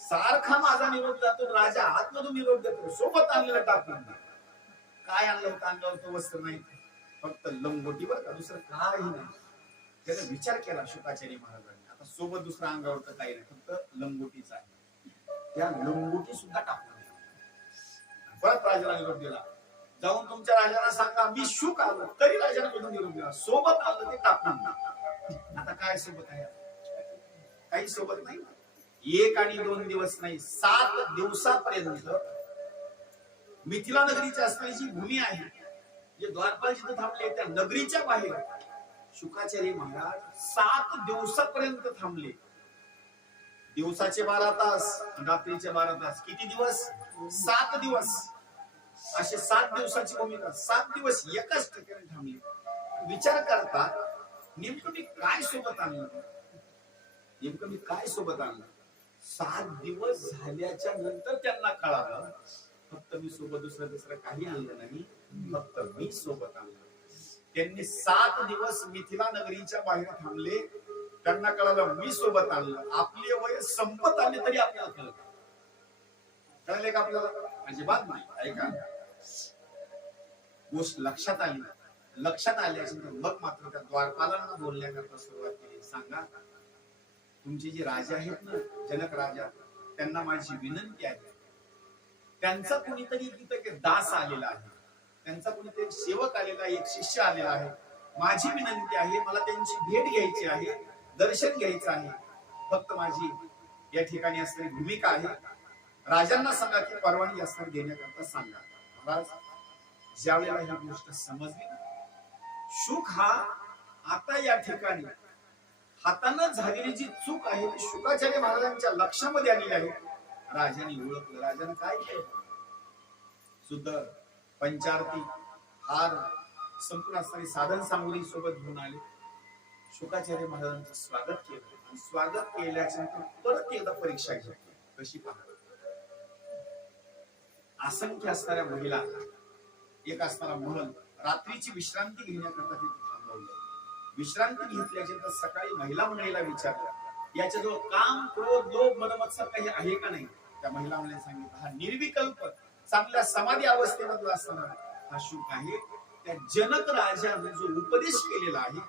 सारखा माझा निरोप जातो, राजा आतमधून निरोप देतो, सोबत आणलेलं टाकून दे. काय आणलं होतं? अंगावर तो वस्त्र नाही, फक्त लंगोटीवर का, दुसरं काही नाही. त्याने विचार केला शुकाचार्य महाराजांनी, आता सोबत दुसरं अंगावर तर काही नाही, फक्त लंगोटीच आहे. त्या लंगोटी सुद्धा टाकून दिली. परत राजाला निरोप दिला, जाऊन तुमच्या राजाला सांगा मी शुक आलो. तरी राजाने कुठून निरोप दिला, सोबत आलं ते टाकून दे. आता काय सोबत आहे? काही सोबत नाही. 1 आणि 2 दिवस नाही, 7 दिवसापर्यंत मिथिला नगरीची असणारी जी भूमी आहे, जे द्वारपाल जिथे थांबले त्या नगरीच्या बाहेर शुकाचार्य महाराज 7 दिवसापर्यंत थांबले. दिवसाचे 12 तास, रात्रीचे 12 तास, किती दिवस? 7 दिवस. असे 7 दिवसाची भूमिका, 7 दिवस एकाच ठिकाणी थांबले. विचार करता नेमकं मी काय सोबत आणलं, नेमकं मी काय सोबत आणलं. 7 दिवस झाल्याच्या नंतर त्यांना कळालं फक्त मी सोबत दुसरं काही आणलं नाही, फक्त मी सोबत आणलं. त्यांनी 7 दिवस मिथिला नगरीच्या बाहेर थांबले. त्यांना कळालं मी सोबत आणलं. आपले वय संपत आले तरी आपल्याला कळत कळले का आपल्याला? अजिबात नाही. ऐका, गोष्ट लक्षात आली. लक्षात आल्याच्या मग मात्र त्या द्वारपालांना बोलण्याकरता सुरुवात केली. सांगा, तुमचे जे राजा आहेत ना, जनक राजा, त्यांना माझी विनंती आहे. त्यांचा कुणीतरी तिथे दास आलेला आहे, त्यांचा कुणीतरी सेवक आलेला आहे, एक शिष्य आलेला आहे. माझी विनंती आहे, मला त्यांची भेट घ्यायची आहे, दर्शन घ्यायचं आहे. फक्त माझी या ठिकाणी असणारी भूमिका आहे. राजांना सांगा की परवानगी असणारी देण्याकरता सांगा. महाराज ज्या वेळेला ही गोष्ट समजली, शुक हा आता या ठिकाणी हातानं झालेली जी चूक आहे ती शुकाचार्य महाराजांच्या लक्षामध्ये आलेली आहे. राजाने ओळखलं. राजाने काय केलं? सुद्धा पंचारती, हार, संपूर्ण असणारी साधन सामुग्री सोबत घेऊन आले. शुकाचार्य महाराजांचं स्वागत केलं आणि स्वागत केल्याच्या नंतर परत एकदा परीक्षा घेतली. कशी पहा, असंख्य असणाऱ्या महिला, एक असणारा महल, रात्रीची विश्रांती घेण्याकरता तिथे थांबवलं. विश्रांती घेतल्याच्या नंतर सकाळी महिला मंडळीला विचारलं, याच्याजवळ काम, क्रोध, लोभ, मनमत्सर काही आहे का नाही? त्या महिला मंडळीने सांगितलं, हा निर्विकल्प चांगल्या समाधी अवस्थेमधला असणारा हा शुक आहे. त्या जनक राजाने जो उपदेश केलेला आहे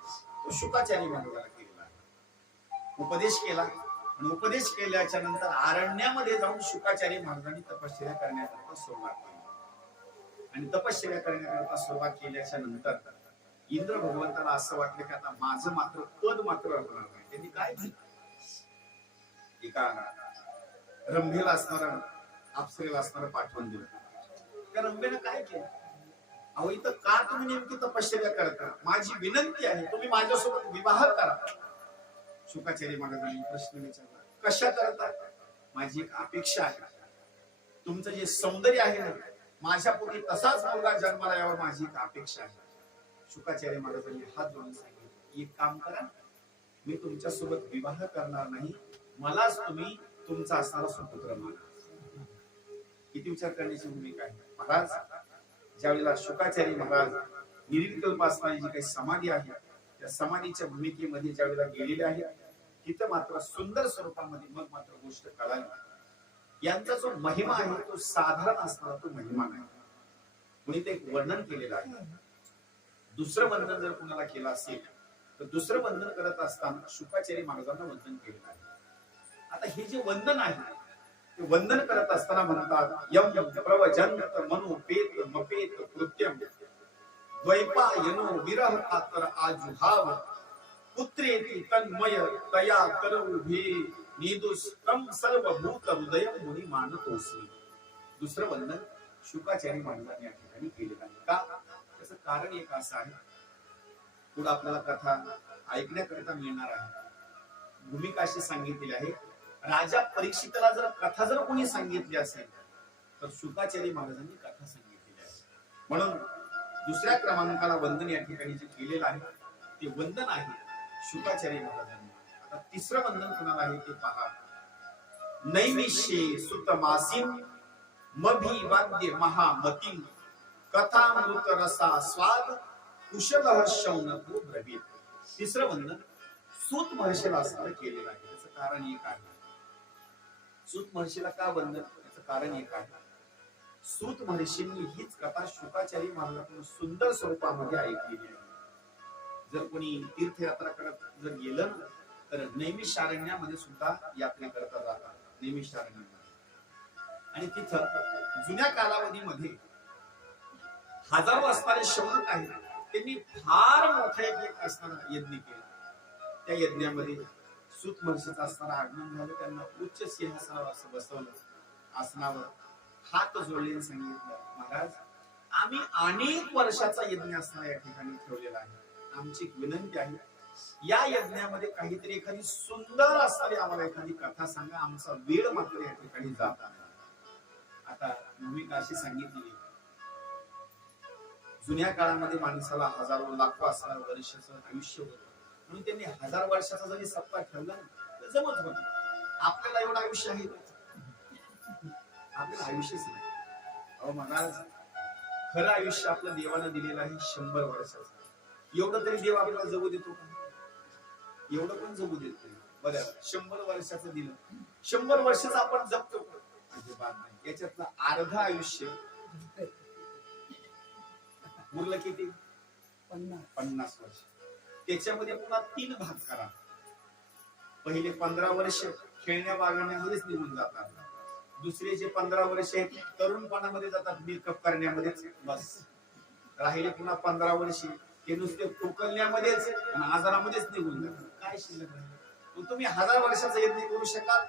तो शुकाचार्य महाराजाला केलेला आहे. उपदेश केला आणि उपदेश केल्याच्या नंतर अरण्यामध्ये जाऊन शुकाचार्य महाराजांनी तपश्चर्या करण्याकरता सुरुवात केली. आणि तपश्चर्या करण्याकरता सुरुवात केल्याच्या नंतर इंद्र भगवंताला असं वाटलं की आता माझं मात्र पद मात्र राहणार नाही. त्यांनी काय केलं? एका रंभेला असणारा, अप्सरेला असणारं पाठवून दिलं. त्या रंभेनं काय केलं? अहो, इथं का तुम्ही नेमकी तपश्चर्या करता? माझी विनंती आहे, तुम्ही माझ्यासोबत विवाह करा. शुकाचार्य महाराजांनी प्रश्न विचारला, कशा करता? माझी एक अपेक्षा आहे. तुमचं जे सौंदर्य आहे ना, माझ्या पोटी तसाच मुलगा जन्माला यावा, माझी एक अपेक्षा आहे. शुकाचार्य महाराजांनी हात जोडून सांगितले, एक काम करा, मी तुमच्या सोबत विवाह करणार नाही, मलाच तुम्ही तुमचा असणारा सुपुत्र माना. किती विचार करण्याची भूमिका आहे महाराज. ज्यावेळेला शुकाचार्य महाराज निर्विकल्प असणारी जी काही समाधी आहे त्या समाधीच्या भूमिकेमध्ये ज्यावेळेला गेलेले आहे, तिथं मात्र सुंदर स्वरूपामध्ये मग मात्र गोष्ट कळाली. यांचा जो महिमा आहे तो साधारण असणारा तो महिमा नाही. कुणी ते एक वर्णन केलेलं आहे. दुसरं वंदन जर कुणाला केलं असेल तर दुसरं वंदन करत असताना शुकाचार्य महाराजांना वंदन केलेलं आहे. आता हे जे वंदन आहे ते वंदन करत असताना म्हणतात, यम प्रवजंत मनुपेत मपेत कृत्यम द्वैपायनो विरह कातर आजुहाव पुत्रेति तन्मय तया करउभे निदुष्टम सर्वभूत हृदय मुनी मानतोस्मी. दुसरं वंदन शुकाचार्य महाराजांनी या ठिकाणी केलेलं आहे. का? त्याचं कारण एक असं आहे, पुढे आपल्याला कथा ऐकण्याकरिता मिळणार आहे. भूमिका अशी सांगितलेली आहे, राजा परीक्षितला जर कथा जर कोणी सांगितली असेल तर शुकाचार्य महाराजांनी कथा सांगितलेली आहे. म्हणून दुसऱ्या क्रमांकाला वंदन या ठिकाणी जे केलेलं आहे ते वंदन आहे शुकाचार्य महाराजांनी. आता तिसरं वंदन कुणाला आहे ते पहा. नैमिषे सुतमासीन मभी वाद्य महामतीन कथामृत रसा स्वाद कुशलः शौनको ब्रवीत. तिसरं वंदन सूत महर्षीला असणारं केलेलं आहे. त्याचं कारण एक आहे. सूत महर्षीला का वंदन? त्याचं कारण एक आहे. सूत महर्षींनी हीच कथा शुकाचार्य महाराजांकडून सुंदर स्वरूपामध्ये ऐकलेली आहे. जर कोणी तीर्थयात्रा करत जर गेलं तर नैमिषारण्यामध्ये सुद्धा यात्रेकरता जातात. नैमिषारण्यामध्ये आणि तिथं जुन्या कालावधीमध्ये हजारो असणारे शौनक आहेत. त्यांनी फार मोठा एक असणारा यज्ञ केला. त्या यज्ञामध्ये सूत महर्षीचं असणारं आगमन झालं. त्यांना उच्च सिंहासनावर असं बसवलं. आसनावर हात जोडले, सांगितलं, महाराज आम्ही अनेक वर्षाचा यज्ञ असणार या ठिकाणी ठेवलेला आहे. आमची विनंती आहे या यज्ञामध्ये काहीतरी एखादी सुंदर असणारी आम्हाला एखादी कथा सांगा, आमचा वेळ मात्र या ठिकाणी जात आहे. आता भूमिका अशी सांगितली, जुन्या काळामध्ये माणसाला हजारो लाखो असणारं वर्षाचं आयुष्य होतं, म्हणून त्यांनी 1000 वर्षाचा जरी सप्ताह ठेवला तर जमत होत. आपल्याला एवढं आयुष्य आहे, आपल्याला आयुष्यच नाही. अहो महाराज, खरं आयुष्य आपलं देवानं दिलेलं आहे 100 वर्षाचं. एवढं तरी देव आपल्याला जगू देतो का? एवढं पण जगू देत नाही. बरं, 100 वर्षाचं दिलं, 100 वर्षाचं आपण जगतो का? अजिबात नाही. याच्यातलं अर्ध आयुष्य उरलं किती? 50 वर्ष. त्याच्यामध्ये पुन्हा 3 भाग करा. पहिले 15 वर्ष खेळण्या बागण्यामध्येच निघून जातात. दुसरे जे 15 वर्ष आहेत तरुणपणामध्ये जातात, मेकअप करण्यामध्येच बस. राहिले पुन्हा 15 वर्ष ते नुसते टोकलण्यामध्येच आणि आजारामध्येच निघून जातात. काय शिल्लक राहील? तुम्ही 1000 वर्षाचा यज्ञ करू शकाल?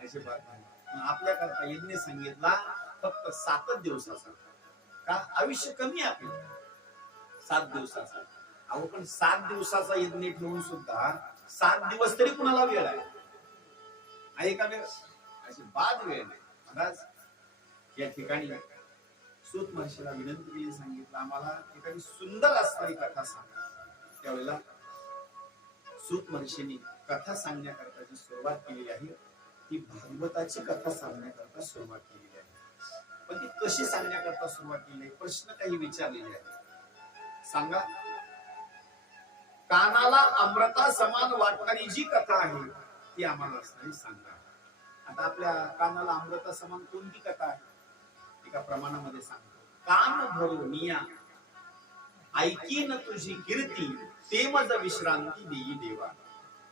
अजिबात नाही. आपल्या करता यज्ञ सांगितला फक्त 7 दिवसाचा. का? आयुष्य कमी आहे आपलं, 7 दिवसाचा. अहो पण 7 दिवसाचा यज्ञ ठेवून सुद्धा 7 दिवस तरी कुणाला वेळ आहे का? वेळ अजिबात वेळ नाही. महाराज, या ठिकाणी सूत महर्षीला विनंती केली, सांगितलं आम्हाला एखादी सुंदर असणारी कथा सांगा. त्यावेळेला सूत महर्षींनी कथा सांगण्याकरता सुरुवात केलेली आहे ती भागवताची कथा सांगण्याकरता सुरुवात केलेली आहे. पण ती कशी सांगण्याकरता सुरुवात केली आहे? प्रश्न काही विचारलेले आहे. सांगा, कानाला अमृता समान वाटणारी जी कथा आहे ती आम्हाला असणारी सांगा. आता आपल्या कानाला अमृता समान कोणती कथा आहे? एका प्रमाणामध्ये सांगतो. कान भरोनिया ऐकीन तुझी कीर्ती, ते मज विश्रांती देई देवा.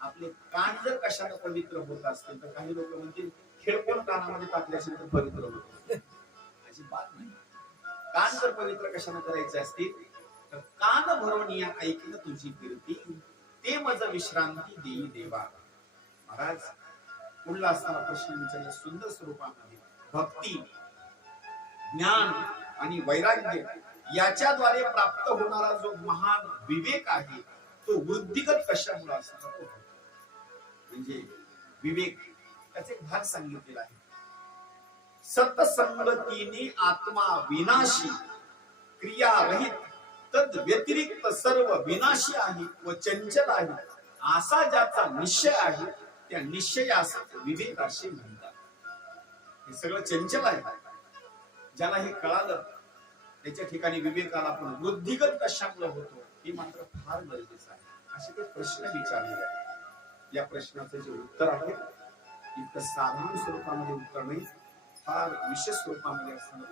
आपले कान जर कशाला पवित्र होत असतील तर काही लोक म्हणतील खेळपण कानामध्ये टाकल्याशिवाय तर पवित्र होत. अजिबात नाही. कान जर पवित्र कशाने करायचे असतील तर कान भरोनिया ऐकीन तुझी कीर्ती, ते मज विश्रांती देई देवा. महाराज, पुढला असताना प्रश्न विचारला सुंदर स्वरूपामध्ये. भक्ती, ज्ञान आणि वैराग्य याच्याद्वारे प्राप्त होणारा जो महान विवेक आहे तो वृद्धिगत कशामुळे असणार? म्हणजे विवेक, त्याचे भाग सांगितलेला आहे. सत्संगतीने आत्मा विनाशी, क्रिया रहित, तद व्यतिरिक्त सर्व विनाशी आहे व चंचल आहे, असा ज्याचा निश्चय आहे त्या निश्चयास विवेक असे म्हणतात. हे सगळं चंचल आहे. ज्याला हे कळालं त्याच्या ठिकाणी विवेकाला आपण वृद्धिगत कशामुळे होतो हे मात्र फार गरजेचं आहे. असे ते प्रश्न विचारलेले आहेत. या प्रश्नाचं जे उत्तर आहे इतकं साधारण स्वरूपामध्ये उत्तर नाही, फार विशेष स्वरूपामध्ये असताना